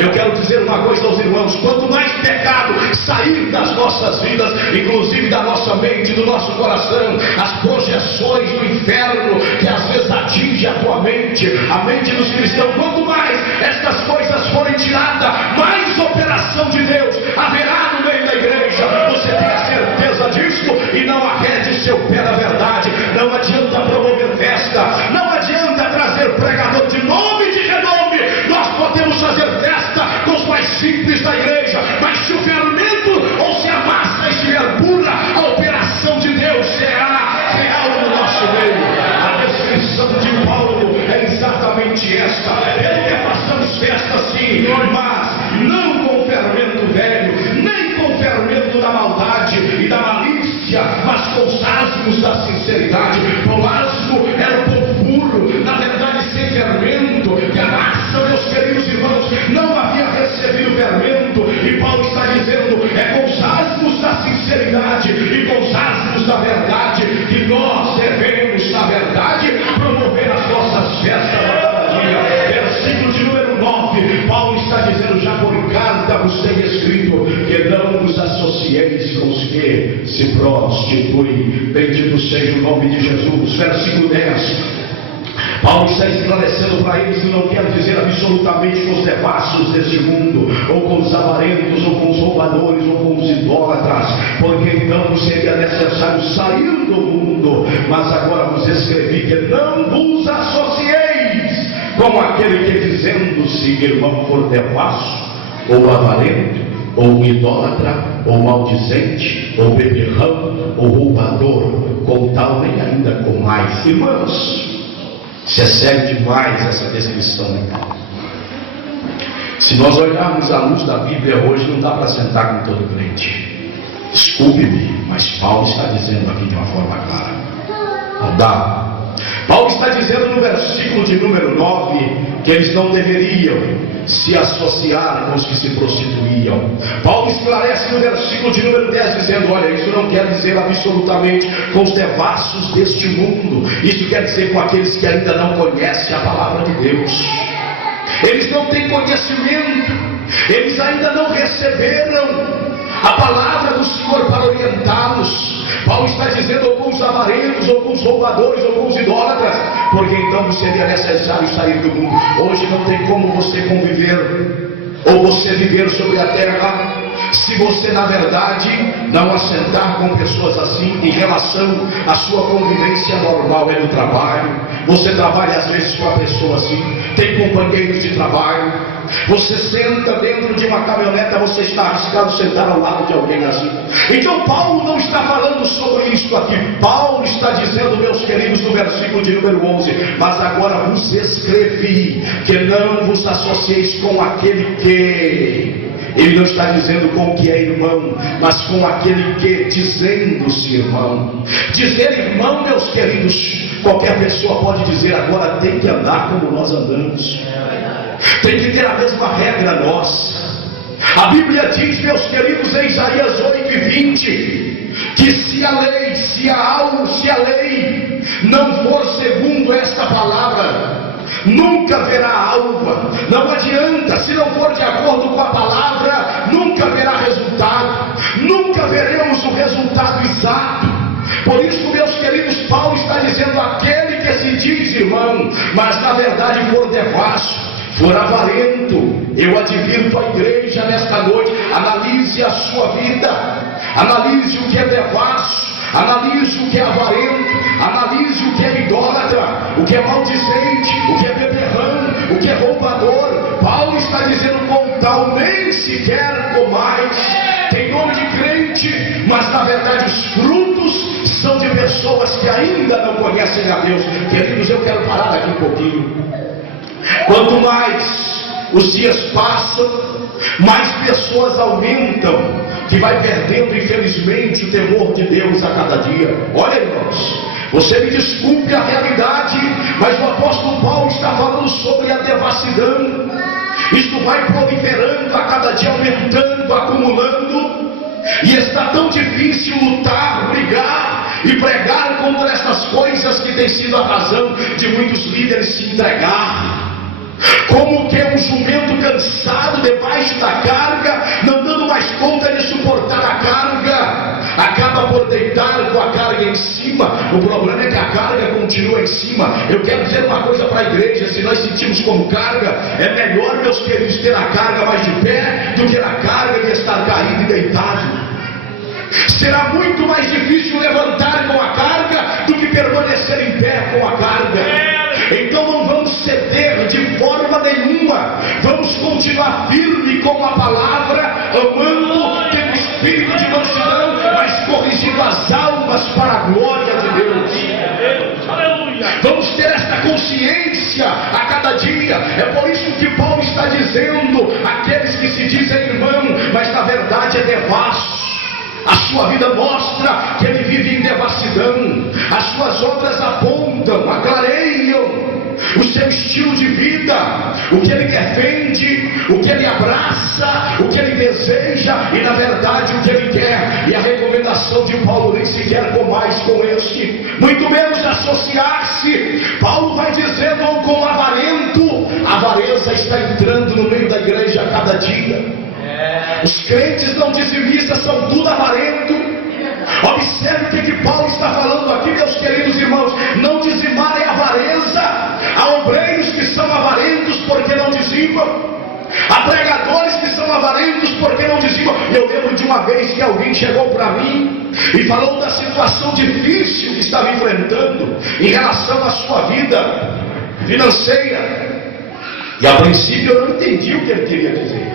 Eu quero dizer uma coisa aos irmãos: quanto mais pecado sair das nossas vidas, inclusive da nossa mente, do nosso coração, as projeções do inferno que às vezes atinge a tua mente, a mente dos cristãos, quanto mais estas coisas forem tiradas, mais operação de Deus haverá no meio da igreja. Você tem a certeza disso e não arrede seu pé da verdade. Não adianta promover festa, não adianta trazer pregador de nome, de renome. Nós podemos fazer festa com os mais simples da igreja, mas se o fermento ou se a massa estiver pura, a operação de Deus será real no nosso meio. A descrição de Paulo é exatamente esta: pelo que façamos festa sim, mas não com fermento velho, nem com fermento da maldade e da malícia, mas com os asmos da sinceridade. O asmo era o povo puro, na verdade sem fermento, e a massa, meus queridos irmãos, não havia recebido fermento. E Paulo está dizendo: é com os asmos da sinceridade e com os asmos da verdade que nós devemos, na verdade, promover as nossas esta palavra dia. Versículo de número 9, Paulo está dizendo: já por carta vos tenho escrito que não vos associeis com os que se prostituem. Bendito seja o nome de Jesus. Versículo 10, Paulo está esclarecendo para eles que não quer dizer absolutamente com os devassos deste mundo, ou com os avarentos, ou com os roubadores, ou com os idólatras, porque então seria necessário sair do mundo. Mas agora vos escrevi que não vos associeis com aquele que, dizendo-se irmão, for devasso, ou avarento, ou idólatra, ou maldizente, ou beberrão, ou roubador, com tal nem ainda com mais. Irmãos, se excede demais essa descrição de Paulo. Se nós olharmos à luz da Bíblia hoje, não dá para sentar com todo crente. Desculpe-me, mas Paulo está dizendo aqui de uma forma clara. Não dá. Paulo está dizendo no versículo de número 9 que eles não deveriam se associar com os que se prostituíam. Paulo esclarece no versículo de número 10 dizendo: olha, isso não quer dizer absolutamente com os devassos deste mundo. Isso quer dizer com aqueles que ainda não conhecem a palavra de Deus. Eles não têm conhecimento, eles ainda não receberam a palavra do Senhor para orientá-los. Paulo está dizendo: ou com os avarentos, ou com os roubadores, ou com os idólatras, porque então seria necessário sair do mundo. Hoje não tem como você conviver, ou você viver sobre a terra, se você na verdade não assentar com pessoas assim, em relação à sua convivência normal no trabalho. Você trabalha às vezes com a pessoa assim, tem companheiros de trabalho, você senta dentro de uma caminhoneta, você está arriscado sentar ao lado de alguém assim. Então Paulo não está falando sobre isso aqui. Paulo está dizendo, meus queridos, no versículo de número 11: mas agora vos escrevi que não vos associeis com aquele que... Ele não está dizendo com o que é irmão, mas com aquele que, dizendo-se irmão. Dizer irmão, meus queridos, qualquer pessoa pode dizer. Agora tem que andar como nós andamos, tem que ter a mesma regra nossa. A Bíblia diz, meus queridos, em Isaías 8:20, que se a lei não for segundo esta palavra, nunca verá alva. Não adianta, se não for de acordo com a palavra, nunca verá resultado, nunca veremos o resultado exato. Por isso, meus queridos, Paulo está dizendo: aquele que se diz irmão, mas na verdade for devasso, for avarento. Eu advirto a igreja nesta noite: analise a sua vida, analise o que é devasso, analise o que é avarento, analise o que é idólatra, o que é maldizente, o que é beberrão, o que é roubador. Paulo está dizendo: com tal nem sequer comais. Tem nome de crente, mas na verdade os frutos são de pessoas que ainda não conhecem a Deus. Queridos, eu quero parar aqui um pouquinho. Quanto mais os dias passam, mais pessoas aumentam, que vai perdendo infelizmente o temor de Deus a cada dia. Olha, irmãos, você me desculpe a realidade, mas o apóstolo Paulo está falando sobre a devassidão. Isto vai proliferando a cada dia, aumentando, acumulando, e está tão difícil lutar, brigar e pregar contra essas coisas que tem sido a razão de muitos líderes se entregar. Como que um jumento cansado debaixo da carga, não dando mais conta de suportar a carga, acaba por deitar com a carga em cima. O problema é que a carga continua em cima. Eu quero dizer uma coisa para a igreja: se nós sentimos como carga, é melhor, meus queridos, ter a carga mais de pé do que a carga de estar caído e deitado. Será muito mais difícil levantar com a carga do que permanecer em pé com a carga. Então não vamos ceder de forma nenhuma, vamos continuar firme com a palavra, amando, tendo espírito de mansidão, mas corrigindo as almas para a glória de Deus. Vamos ter esta consciência a cada dia. É por isso que Paulo está dizendo: aqueles que se dizem irmão, mas na verdade é devasso. A sua vida mostra que ele vive em devassidão. As suas obras apontam, aclareiam o seu estilo de vida, o que ele defende, o que ele abraça, o que ele deseja e na verdade o que ele quer. E a recomendação de Paulo: nem sequer comais com este, muito menos associar-se. Paulo vai dizendo: ou com avarento. A avareza está entrando no meio da igreja a cada dia. Os crentes não dizimistas são tudo avarento. Observe o que Paulo está falando aqui, meus queridos irmãos. Não dizimar é avareza. Há obreiros que são avarentos porque não dizimam. Há pregadores que são avarentos porque não dizimam. Eu lembro de uma vez que alguém chegou para mim e falou da situação difícil que estava enfrentando em relação à sua vida financeira. E a princípio eu não entendi o que ele queria dizer.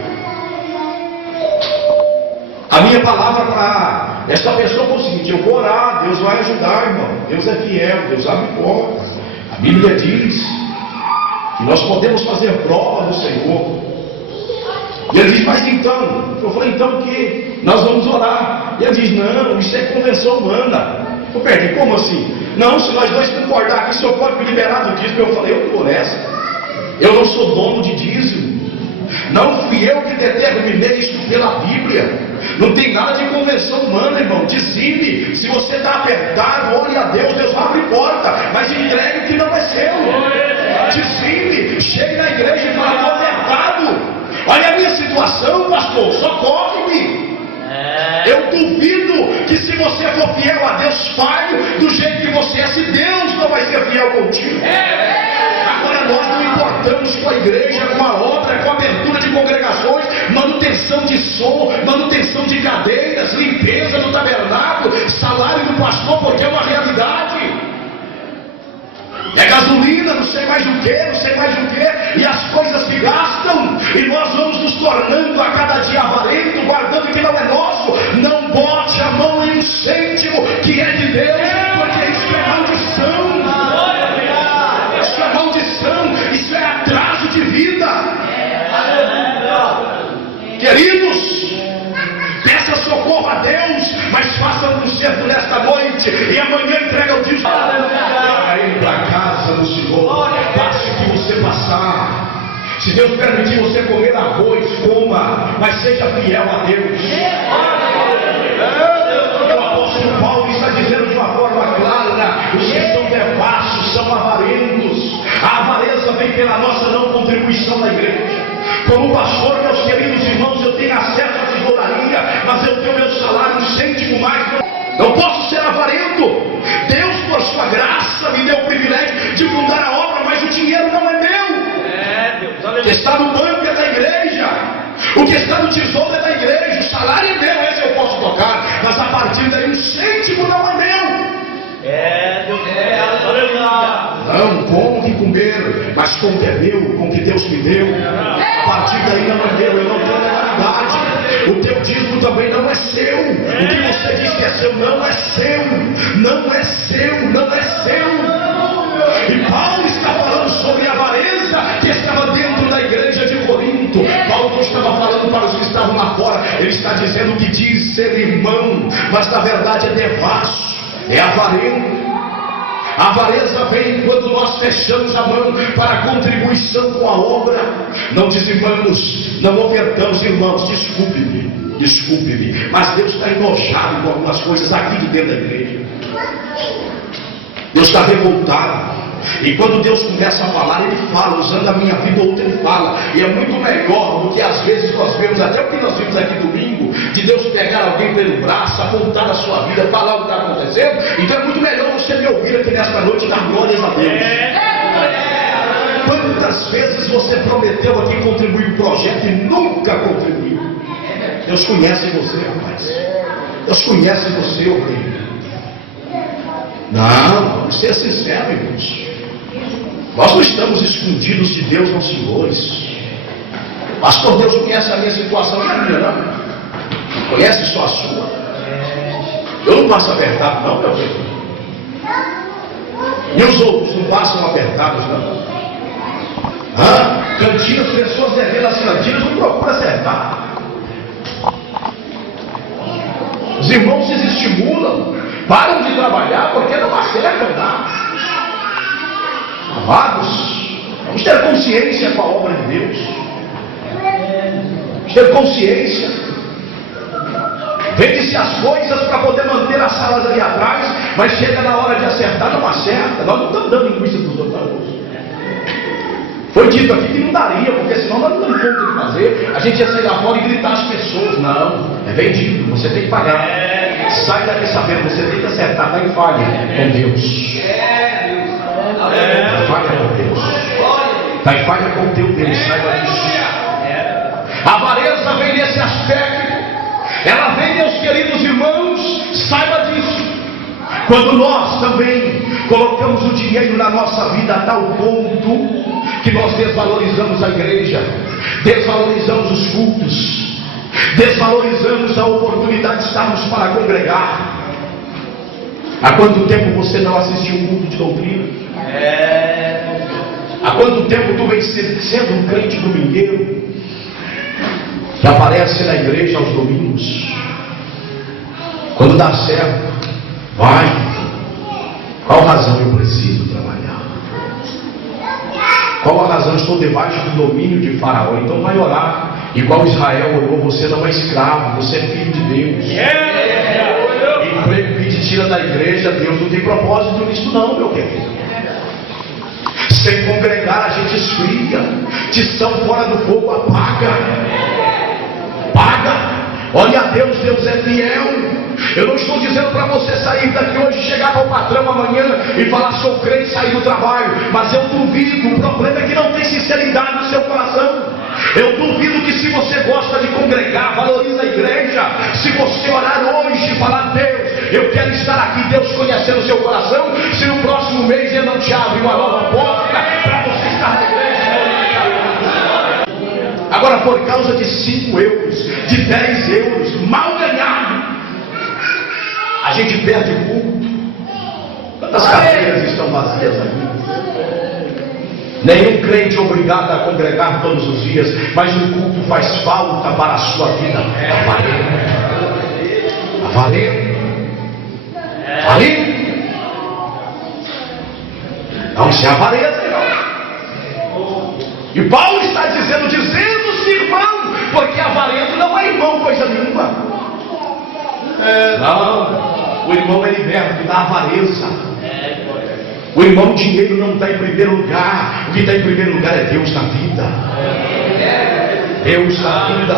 A minha palavra para essa pessoa foi o seguinte: eu vou orar, Deus vai ajudar, irmão. Deus é fiel, Deus abre portas. A Bíblia diz que nós podemos fazer prova do Senhor. E ele diz: mas então? Eu falei: então o que? Nós vamos orar. E ele diz: não, isso é convenção humana. Eu perguntei: como assim? Não, se nós dois concordar aqui, o senhor pode me liberar do dízimo. Eu falei: eu não vou nessa. Eu não sou dono de dízimo. Não fui eu que determinei isso pela Bíblia. Não tem nada de convenção humana, irmão. Dizime. Se você está apertado, ore a Deus, Deus abre porta. Mas entregue o que não é seu. Dizime. Chegue na igreja e fale: estou apertado. Olha a minha situação, pastor, socorre-me. Eu duvido que se você for fiel a Deus, fale do jeito que você é, se Deus não vai ser fiel contigo. Agora nós não importamos com a igreja, com a obra, com a abertura de congregações, manutenção de som, manutenção de cadeiras, limpeza do tabernáculo, salário do pastor, porque é uma realidade. É gasolina, não sei mais o que, e as coisas se gastam, e nós vamos nos tornando a cada dia avarento, guardando o que não é nosso. Não bote a mão em um cêntimo que é de Deus, porque isso é maldição. Isso é maldição, isso é atraso de vida. Queridos, peça socorro a Deus, mas faça um concerto nesta noite, e amanhã entrega o dízimo. Aí para casa do Senhor, passe o que você passar. Se Deus permitir você comer arroz, coma, mas seja fiel a Deus. O apóstolo Paulo está dizendo de uma forma clara: os que são devassos são avarentos. A avareza vem pela nossa não contribuição na igreja. Como pastor, meus queridos irmãos, eu tenho acesso à tesouraria, mas eu tenho meu salário um cêntimo mais. Não posso ser avarento. Deus, por sua graça, me deu o privilégio de fundar a obra, mas o dinheiro não é meu. O que está no banco é da igreja. O que está no tesouro é da igreja. O salário é meu, esse eu posso tocar, mas a partir daí um cêntimo não é meu. Não, como que comer, mas com o que é meu, com o que Deus me deu. A partir daí não é meu, eu não tenho legalidade. O teu dízimo também não é seu. O que você diz que é seu não é seu. Não é seu, não é seu. E Paulo está falando sobre a avareza que estava dentro da igreja de Corinto. Paulo não estava falando para os que estavam lá fora. Ele está dizendo que diz ser irmão, mas na verdade é devasso, é avarento. A avareza vem quando nós fechamos a mão para a contribuição com a obra. Não dizimamos, não ofertamos, irmãos, desculpe-me, mas Deus está enojado com algumas coisas aqui de dentro da igreja. Deus está revoltado. E quando Deus começa a falar, Ele fala, usando a minha vida, outra Ele fala. E é muito melhor do que às vezes nós vemos, até o que nós vimos aqui domingo, de Deus pegar alguém pelo braço, apontar a sua vida, falar o que está acontecendo. Então é muito melhor você me ouvir aqui nesta noite e dar glórias a Deus. Quantas vezes você prometeu aqui contribuir para o projeto e nunca contribuiu? Deus conhece você, rapaz. Deus conhece você, ouvinte. Não, vamos ser sinceros, irmãos. Nós não estamos escondidos de Deus, não, senhores. Pastor, Deus conhece a minha situação, não é minha, não. Conhece só a sua. Eu não passo apertado, não, meu filho. E os outros não passam apertados, não. Cantinas, pessoas devendo as cantinas, não procura acertar. Os irmãos se estimulam, param de trabalhar porque não acertam nada. Amados, Vamos ter consciência com a obra de Deus. Vamos ter consciência. Vende-se as coisas para poder manter as salas ali atrás, mas chega na hora de acertar, não acerta. Nós não estamos dando linguiça para os outros. Foi dito aqui que não daria, porque senão nós não damos conta de fazer. A gente ia sair lá fora e gritar às pessoas. Não, é vendido, você tem que pagar. Sai daqui sabendo, você tem que acertar, está em falha com Deus. Está em falha com Deus. Está em falha com o teu Deus, saiba disso. A avareza vem nesse aspecto. Ela vem, meus queridos irmãos, saiba disso. Quando nós também colocamos o dinheiro na nossa vida a tal ponto que nós desvalorizamos a igreja, desvalorizamos os cultos, desvalorizamos a oportunidade de estarmos para congregar. Há quanto tempo você não assistiu um culto de doutrina? Há quanto tempo tu vem sendo um crente domingueiro que aparece na igreja aos domingos? Quando dá certo, vai. Qual razão eu preciso trabalhar? Qual a razão? Estou debaixo do domínio de Faraó. Então vai orar. Igual Israel orou, você não é escravo, você é filho de Deus. Emprego que te tira da igreja, Deus não tem propósito nisso não, meu querido. Sem congregar a gente esfria. Tição fora do fogo apaga. Paga. Olha a Deus, Deus é fiel. Eu não estou dizendo para você sair daqui hoje, chegar para o patrão amanhã e falar sou crente e sair do trabalho. Mas eu duvido, o problema é que não tem sinceridade no seu coração. Eu duvido que se você gosta de congregar, valoriza a igreja, se você orar hoje e falar, Deus, eu quero estar aqui, Deus conhecendo o seu coração, se no próximo mês Ele não te abre uma nova porta para você estar na igreja. Agora, por causa de 5 euros, de 10 euros, mal ganhado, a gente perde o culto. Quantas cadeiras estão vazias aqui? Nenhum crente é obrigado a congregar todos os dias, mas o culto faz falta para a sua vida. Valeu. Não se avareza, irmão. E Paulo está dizendo-se irmão, porque avarento não é irmão coisa nenhuma. Não, o irmão é liberto da avareza. O irmão, dinheiro não está em primeiro lugar. O que está em primeiro lugar é Deus na vida. Deus na vida.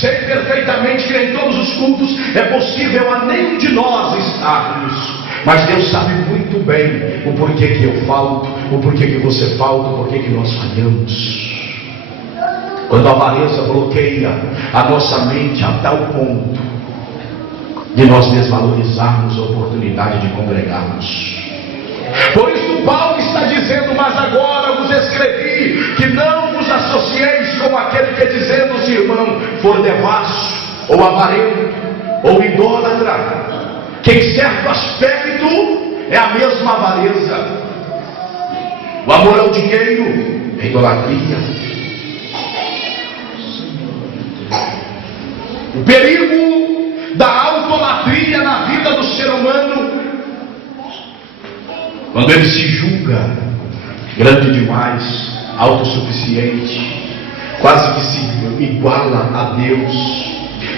Sei perfeitamente que em todos os cultos é possível a nenhum de nós estarmos. Mas Deus sabe muito bem o porquê que eu falto, o porquê que você falta, o porquê que nós falhamos. Quando a avareza bloqueia a nossa mente a tal ponto de nós desvalorizarmos a oportunidade de congregarmos. Por isso Paulo está dizendo, mas agora vos escrevi que não vos associeis com aquele que dizendo-se irmão for devasso, ou avarento, ou idólatra, que em certo aspecto é a mesma avareza. O amor ao dinheiro é idolatria. O perigo da autolatria na vida do ser humano, quando ele se julga grande demais, autossuficiente, quase que se iguala a Deus,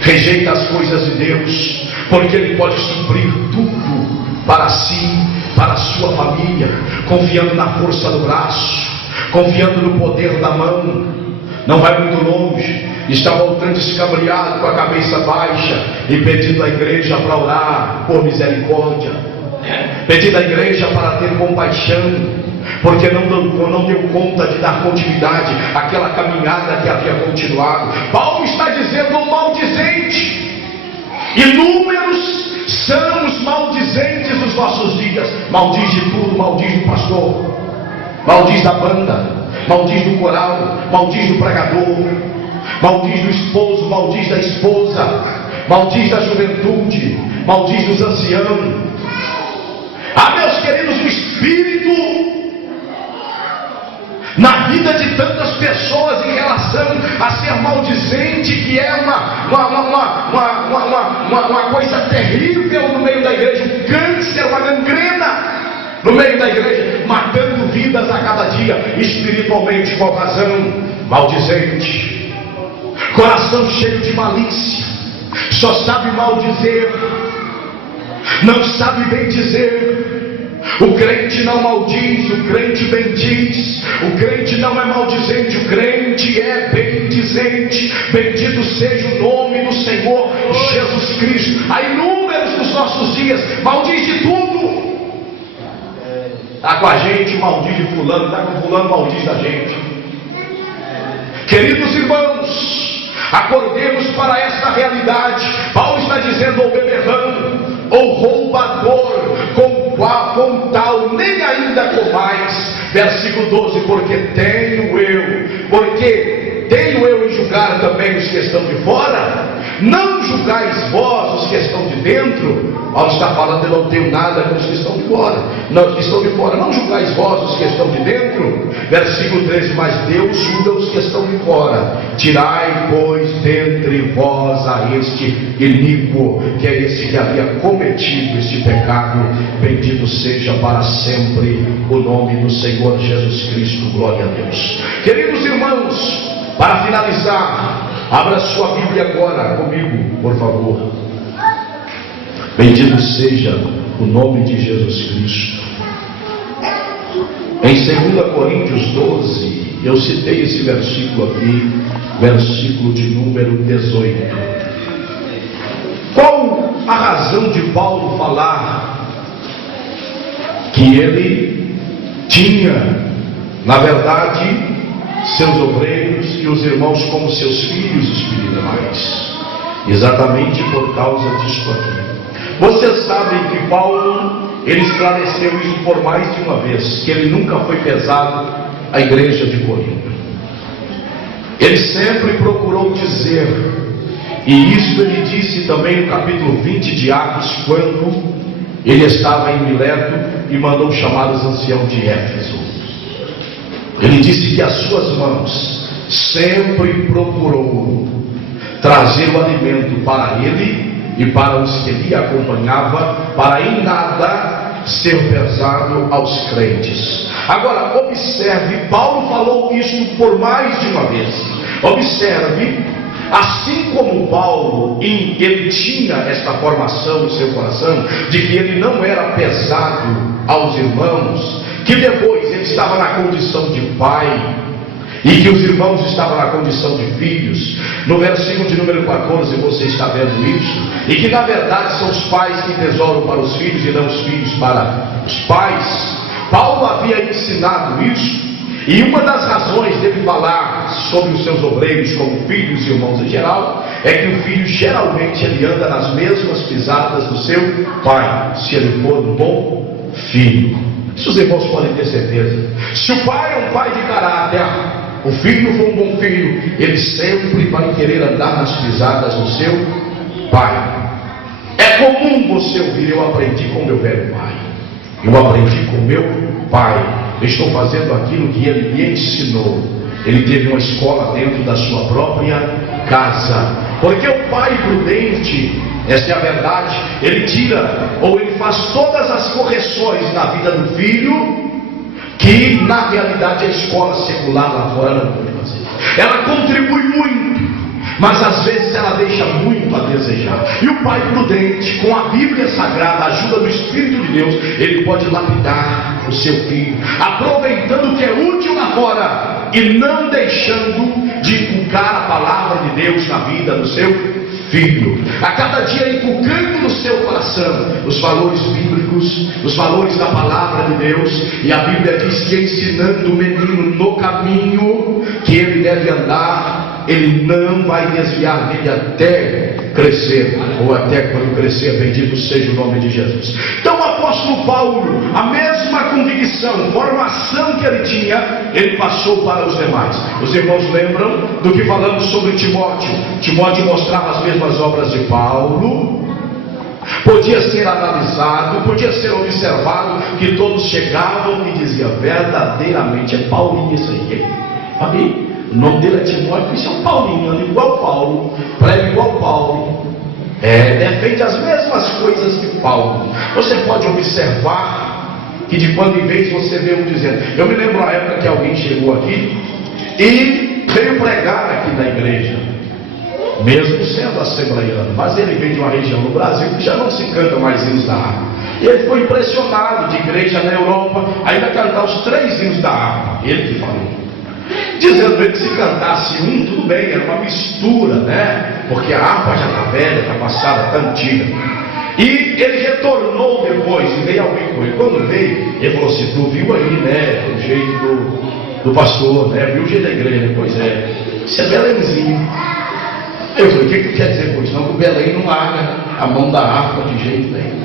rejeita as coisas de Deus, porque ele pode suprir tudo para si, para a sua família, confiando na força do braço, confiando no poder da mão. Não vai muito longe, está voltando escabreado com a cabeça baixa e pedindo à igreja para orar por misericórdia, pedindo à igreja para ter compaixão, porque não deu conta de dar continuidade àquela caminhada que havia continuado. Paulo está dizendo um maldizente. Inúmeros são os maldizentes dos nossos dias. Maldiz de tudo, maldiz do pastor, maldiz da banda, maldiz do coral, maldiz do pregador, maldiz do esposo, maldiz da esposa, maldiz da juventude, maldiz dos anciãos. Ah, meus queridos, o Espírito na vida de tantas pessoas em relação a ser maldizente, que é uma coisa terrível no meio da igreja, um câncer, uma gangrena no meio da igreja, matando vidas a cada dia. dia espiritualmente com razão, maldizente, coração cheio de malícia, só sabe maldizer, não sabe bem dizer. O crente não maldiz, o crente bendiz. O crente não é maldizente, o crente é bendizente. Bendito seja o nome do Senhor Jesus Cristo. Há inúmeros nos nossos dias, maldiz de tudo. Está com a gente, maldiz de fulano, está com fulano, maldiz da gente. Queridos irmãos, acordemos para esta realidade. Paulo está dizendo ao beberrão, ou roubador, com tal nem ainda comais. Versículo 12, porque tenho eu em julgar também os que estão de fora? Não julgais vós os que estão de dentro? Paulo está falando, eu não tenho nada com os que estão de fora. Não, os que estão de fora, não julgais vós os que estão de dentro? Versículo 13, mas Deus julga os que estão de fora. Tirai, pois, dentre vós a este iníquo, que é esse que havia cometido este pecado. Bendito seja para sempre o nome do Senhor Jesus Cristo. Glória a Deus. Queridos irmãos, para finalizar, abra sua Bíblia agora comigo, por favor. Bendito seja o nome de Jesus Cristo. Em 2 Coríntios 12, eu citei esse versículo aqui, versículo de número 18. Qual a razão de Paulo falar que ele tinha, na verdade, seus obreiros e os irmãos como seus filhos espirituais? Exatamente por causa disso aqui. Vocês sabem que Paulo, ele esclareceu isso por mais de uma vez, que ele nunca foi pesado à igreja de Corinto. Ele sempre procurou dizer, e isso ele disse também no capítulo 20 de Atos, quando ele estava em Mileto e mandou chamar os anciãos de Éfeso. Ele disse que as suas mãos sempre procurou trazer o alimento para ele e para os que lhe acompanhava, para em nada ser pesado aos crentes. Agora, observe, Paulo falou isso por mais de uma vez. Observe, assim como Paulo, ele tinha esta formação no seu coração, de que ele não era pesado aos irmãos, que depois ele estava na condição de pai, e que os irmãos estavam na condição de filhos. No versículo de número 14 você está vendo isso, e que na verdade são os pais que tesouram para os filhos e não os filhos para os pais. Paulo havia ensinado isso, e uma das razões dele falar sobre os seus obreiros como filhos e irmãos em geral, é que o filho geralmente ele anda nas mesmas pisadas do seu pai, se ele for um bom filho. Isso os irmãos podem ter certeza. Se o pai é um pai de caráter, o filho for um bom filho, ele sempre vai querer andar nas pisadas do seu pai. É comum você ouvir, eu aprendi com meu velho pai, eu aprendi com meu pai, eu estou fazendo aquilo que ele me ensinou. Ele teve uma escola dentro da sua própria casa, porque o pai prudente, essa é a verdade, ele tira, ou ele faz todas as correções na vida do filho, que na realidade a escola secular lá fora não pode fazer. Ela contribui muito, mas às vezes ela deixa muito a desejar. E o pai prudente, com a Bíblia Sagrada, a ajuda do Espírito de Deus, ele pode lapidar o seu filho, aproveitando o que é útil lá fora e não deixando de inculcar a palavra de Deus na vida do seu filho, a cada dia inculcando no seu coração os valores bíblicos, os valores da palavra de Deus. E a Bíblia diz que ensinando o menino no caminho que ele deve andar, ele não vai desviar dele até crescer, ou até quando crescer. Bendito seja o nome de Jesus. Então o apóstolo Paulo, a mesma convicção, formação que ele tinha, ele passou para os demais. Os irmãos lembram do que falamos sobre Timóteo? Timóteo mostrava as mesmas obras de Paulo, podia ser analisado, podia ser observado, que todos chegavam e diziam, verdadeiramente é Paulinho isso aí. Amém? O nome dele é Timóteo, isso é um Paulinho, anda igual Paulo, prega igual Paulo, defende as mesmas coisas que Paulo. Você pode observar que de quando em vez você vê um dizendo. Eu me lembro uma época que alguém chegou aqui e veio pregar aqui na igreja, mesmo sendo assembleiano, mas ele veio de uma região no Brasil que já não se canta mais hinos da harpa. E ele ficou impressionado de igreja na Europa ainda cantar os 3 hinos da harpa. Ele que falou, dizendo ele que se cantasse um, tudo bem, era uma mistura, né? Porque a harpa já está velha, está passada, está antiga. E ele retornou depois e veio alguém com ele. Quando veio, ele falou assim: tu viu aí, né, o jeito do pastor, né? Viu o jeito da igreja? Pois é, isso é Belenzinho. Eu falei: o que tu quer dizer com isso? Não, que o Belém não larga a mão da harpa de jeito nenhum.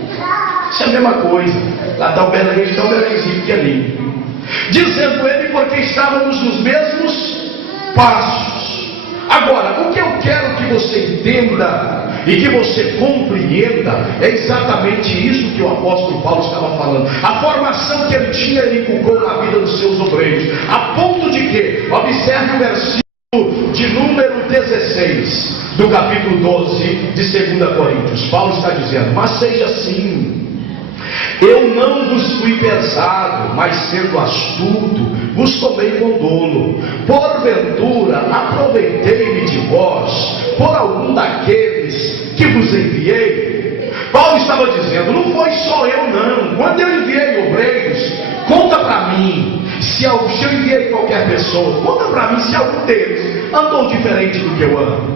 Isso é a mesma coisa. Lá está o Belém, está o Belenzinho que é lindo. Dizendo ele, porque estávamos nos mesmos passos. Agora, o que eu quero que você entenda e que você compreenda é exatamente isso que o apóstolo Paulo estava falando. A formação que ele tinha, ele inculcou na vida dos seus obreiros, a ponto de que, observe o versículo de número 16 do capítulo 12 de 2 Coríntios. Paulo está dizendo: mas seja assim, eu não vos fui pesado, mas sendo astuto, vos tomei com dolo. Porventura, aproveitei-me de vós, por algum daqueles que vos enviei? Paulo estava dizendo: não foi só eu não. Quando eu enviei obreiros, conta para mim, se eu enviei qualquer pessoa, conta para mim se algum deles andou diferente do que eu ando,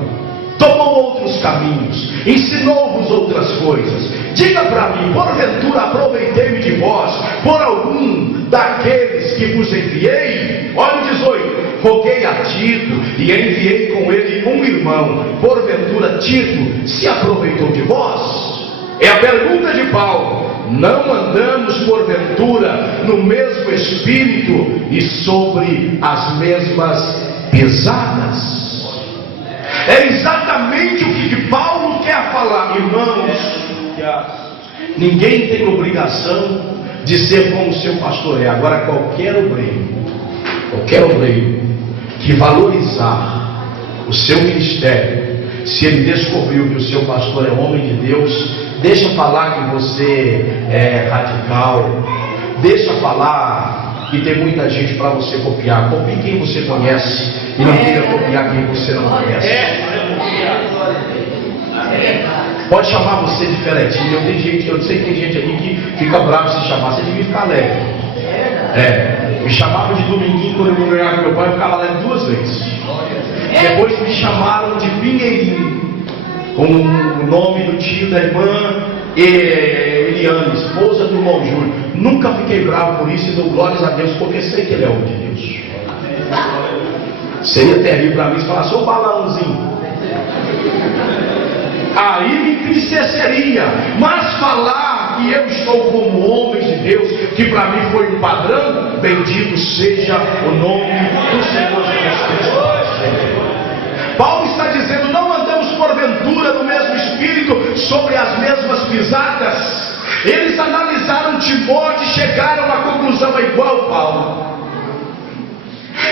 tomou outros caminhos, ensinou-vos outras coisas. Diga para mim, porventura aproveitei-me de vós, por algum daqueles que vos enviei? Olha o 18: roguei a Tito e enviei com ele um irmão. Porventura Tito se aproveitou de vós? É a pergunta de Paulo. Não andamos porventura no mesmo espírito e sobre as mesmas pesadas? É exatamente o que Paulo quer falar, irmãos. Ninguém tem obrigação de ser como o seu pastor é. Agora, qualquer obreiro que valorizar o seu ministério, se ele descobriu que o seu pastor é homem de Deus, deixa falar que você é radical, deixa falar que tem muita gente para você copiar. Copie quem você conhece e não queira copiar quem você não conhece. Pode chamar você diferentinho. Eu sei que tem gente aqui que fica bravo se chamar. Você devia ficar alegre. Me chamaram de Dominguinho quando eu ganhava com meu pai, eu ficava alegre 2 vezes. Depois me chamaram de Pinheirinho, com o nome do tio da irmã Eliane, esposa do irmão Júlio. Nunca fiquei bravo por isso e dou glórias a Deus, porque sei que ele é homem de Deus. Seria terrível para mim se falar: sou balãozinho. Aí me entristeceria. Mas falar que eu estou como homem de Deus, que para mim foi um padrão, bendito seja o nome do Senhor Jesus Cristo. Paulo está dizendo: não andamos porventura no mesmo espírito, sobre as mesmas pisadas. Eles analisaram Timóteo e chegaram à conclusão igual, Paulo.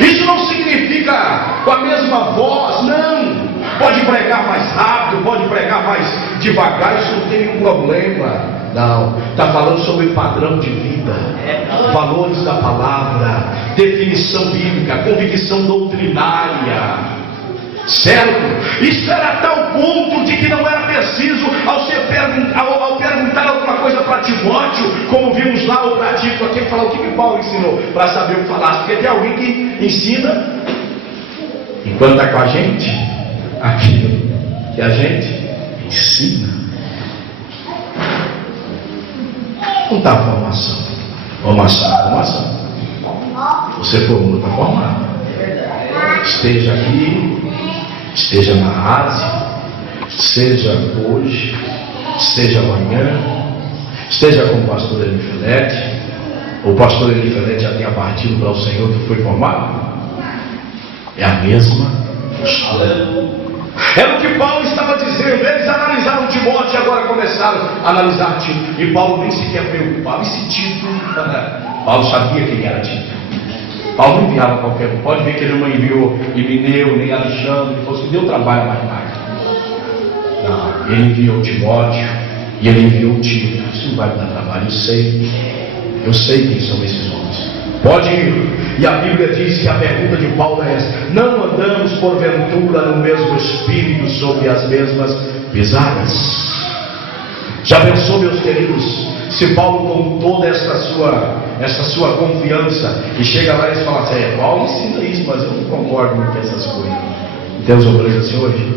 Isso não significa com a mesma voz, não. Pode pregar mais rápido, pode pregar mais devagar, isso não tem nenhum problema. Não, está falando sobre padrão de vida, valores da palavra, definição bíblica, convicção doutrinária. Certo? Isso era a tal ponto de que não era preciso, ao perguntar alguma coisa para Timóteo, como vimos lá o para Tito, aqui falar o que Paulo ensinou, para saber o que falasse, porque tem alguém que ensina, enquanto está com a gente, aquilo que a gente ensina. Não está formação. Você formou, está formado. Esteja aqui, esteja na Ásia, seja hoje, esteja amanhã, esteja com o pastor Elifelete. O pastor Elifelete já tinha partido para o Senhor, que foi formado. É a mesma postura. Era o que Paulo estava dizendo. Eles analisaram Timóteo e agora começaram a analisar Tito. E Paulo nem sequer preocupava. Esse Tito, Paulo sabia quem era Tito. Paulo não enviava qualquer um. Pode ver que ele não enviou Emineu, nem Alexandre, fosse que deu trabalho mais tarde. Não, ele enviou Timóteo e ele enviou Tito. Isso não vai me dar trabalho, eu sei. Eu sei quem são esses homens. Pode ir. E a Bíblia diz que a pergunta de Paulo é essa: não andamos porventura no mesmo espírito, sobre as mesmas pisadas? Já pensou, meus queridos, se Paulo, com toda essa sua confiança, e chega lá e fala assim: Paulo ensina isso, mas eu não concordo muito com essas coisas. Tem os obreiros assim hoje?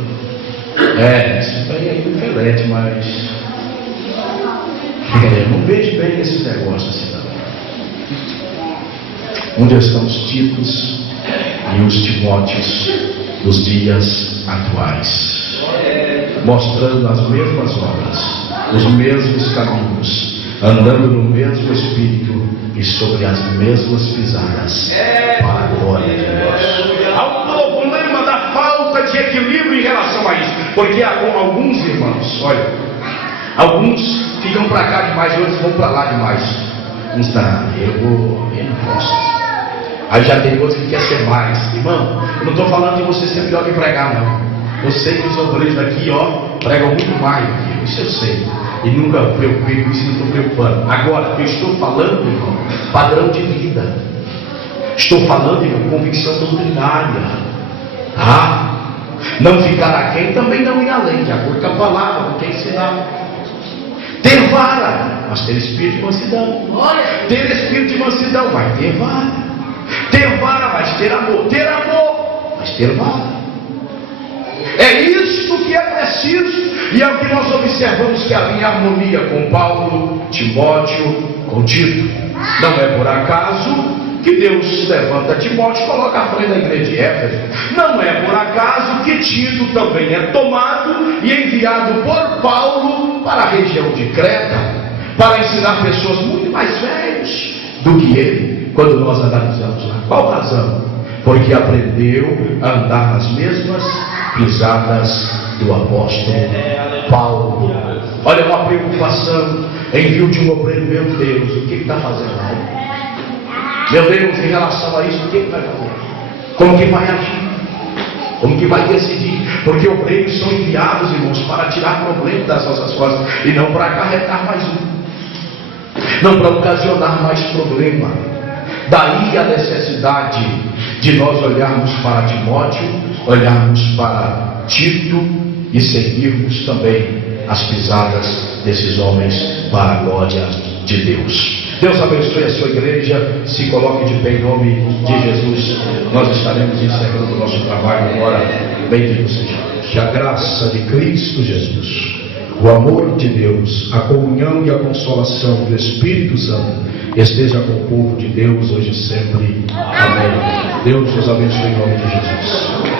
Isso aí diferente, mas não vejo bem esses negócios assim não. Onde estão os Titos e os Timóteos dos dias atuais, mostrando as mesmas obras, os mesmos caminhos, andando no mesmo espírito e sobre as mesmas pisadas, para a glória de Deus. Há um problema da falta de equilíbrio em relação a isso, porque alguns irmãos, olha, alguns ficam para cá demais, outros vão para lá demais. Uns eu não posso. Aí já tem outros que querem ser mais. Irmão, eu não estou falando de você ser pior que pregar, não. Eu sei que os obreiros daqui, pregam muito mais do que eu, isso eu sei. E nunca preocupei com isso, não estou preocupando. Agora, eu estou falando, irmão, padrão de vida. Estou falando, irmão, convicção doutrinária. Não ficar aquém, também não ir além, de acordo com a palavra, porque ensinar. Ter vara, mas ter espírito de mansidão. Ter espírito de mansidão, vai ter vara. Ter vara, mas ter amor. Ter amor, mas ter vara. É isso que é preciso. E é o que nós observamos que havia harmonia com Paulo, Timóteo, com Tito. Não é por acaso que Deus levanta Timóteo e coloca à frente da igreja de Éfeso. Não é por acaso que Tito também é tomado e enviado por Paulo para a região de Creta, para ensinar pessoas muito mais velhas do que ele, quando nós analisamos lá. Qual razão? Porque aprendeu a andar nas mesmas pisadas do apóstolo Paulo. Olha uma preocupação, envio de um obreiro, meu Deus, o que está fazendo lá? Meu Deus, em relação a isso, o que vai fazer? Como que vai agir? Como que vai decidir? Porque obreiros são enviados, irmãos, para tirar problemas das nossas costas e não para acarretar mais um, não para ocasionar mais problema. Daí a necessidade de nós olharmos para Timóteo, olharmos para Tito e seguirmos também as pisadas desses homens para a glória de Deus. Deus abençoe a sua igreja. Se coloque de pé em nome de Jesus. Nós estaremos encerrando o nosso trabalho agora. Bendito seja Deus. Que a graça de Cristo Jesus, o amor de Deus, a comunhão e a consolação do Espírito Santo esteja com o povo de Deus hoje e sempre. Amém. Deus nos abençoe em nome de Jesus.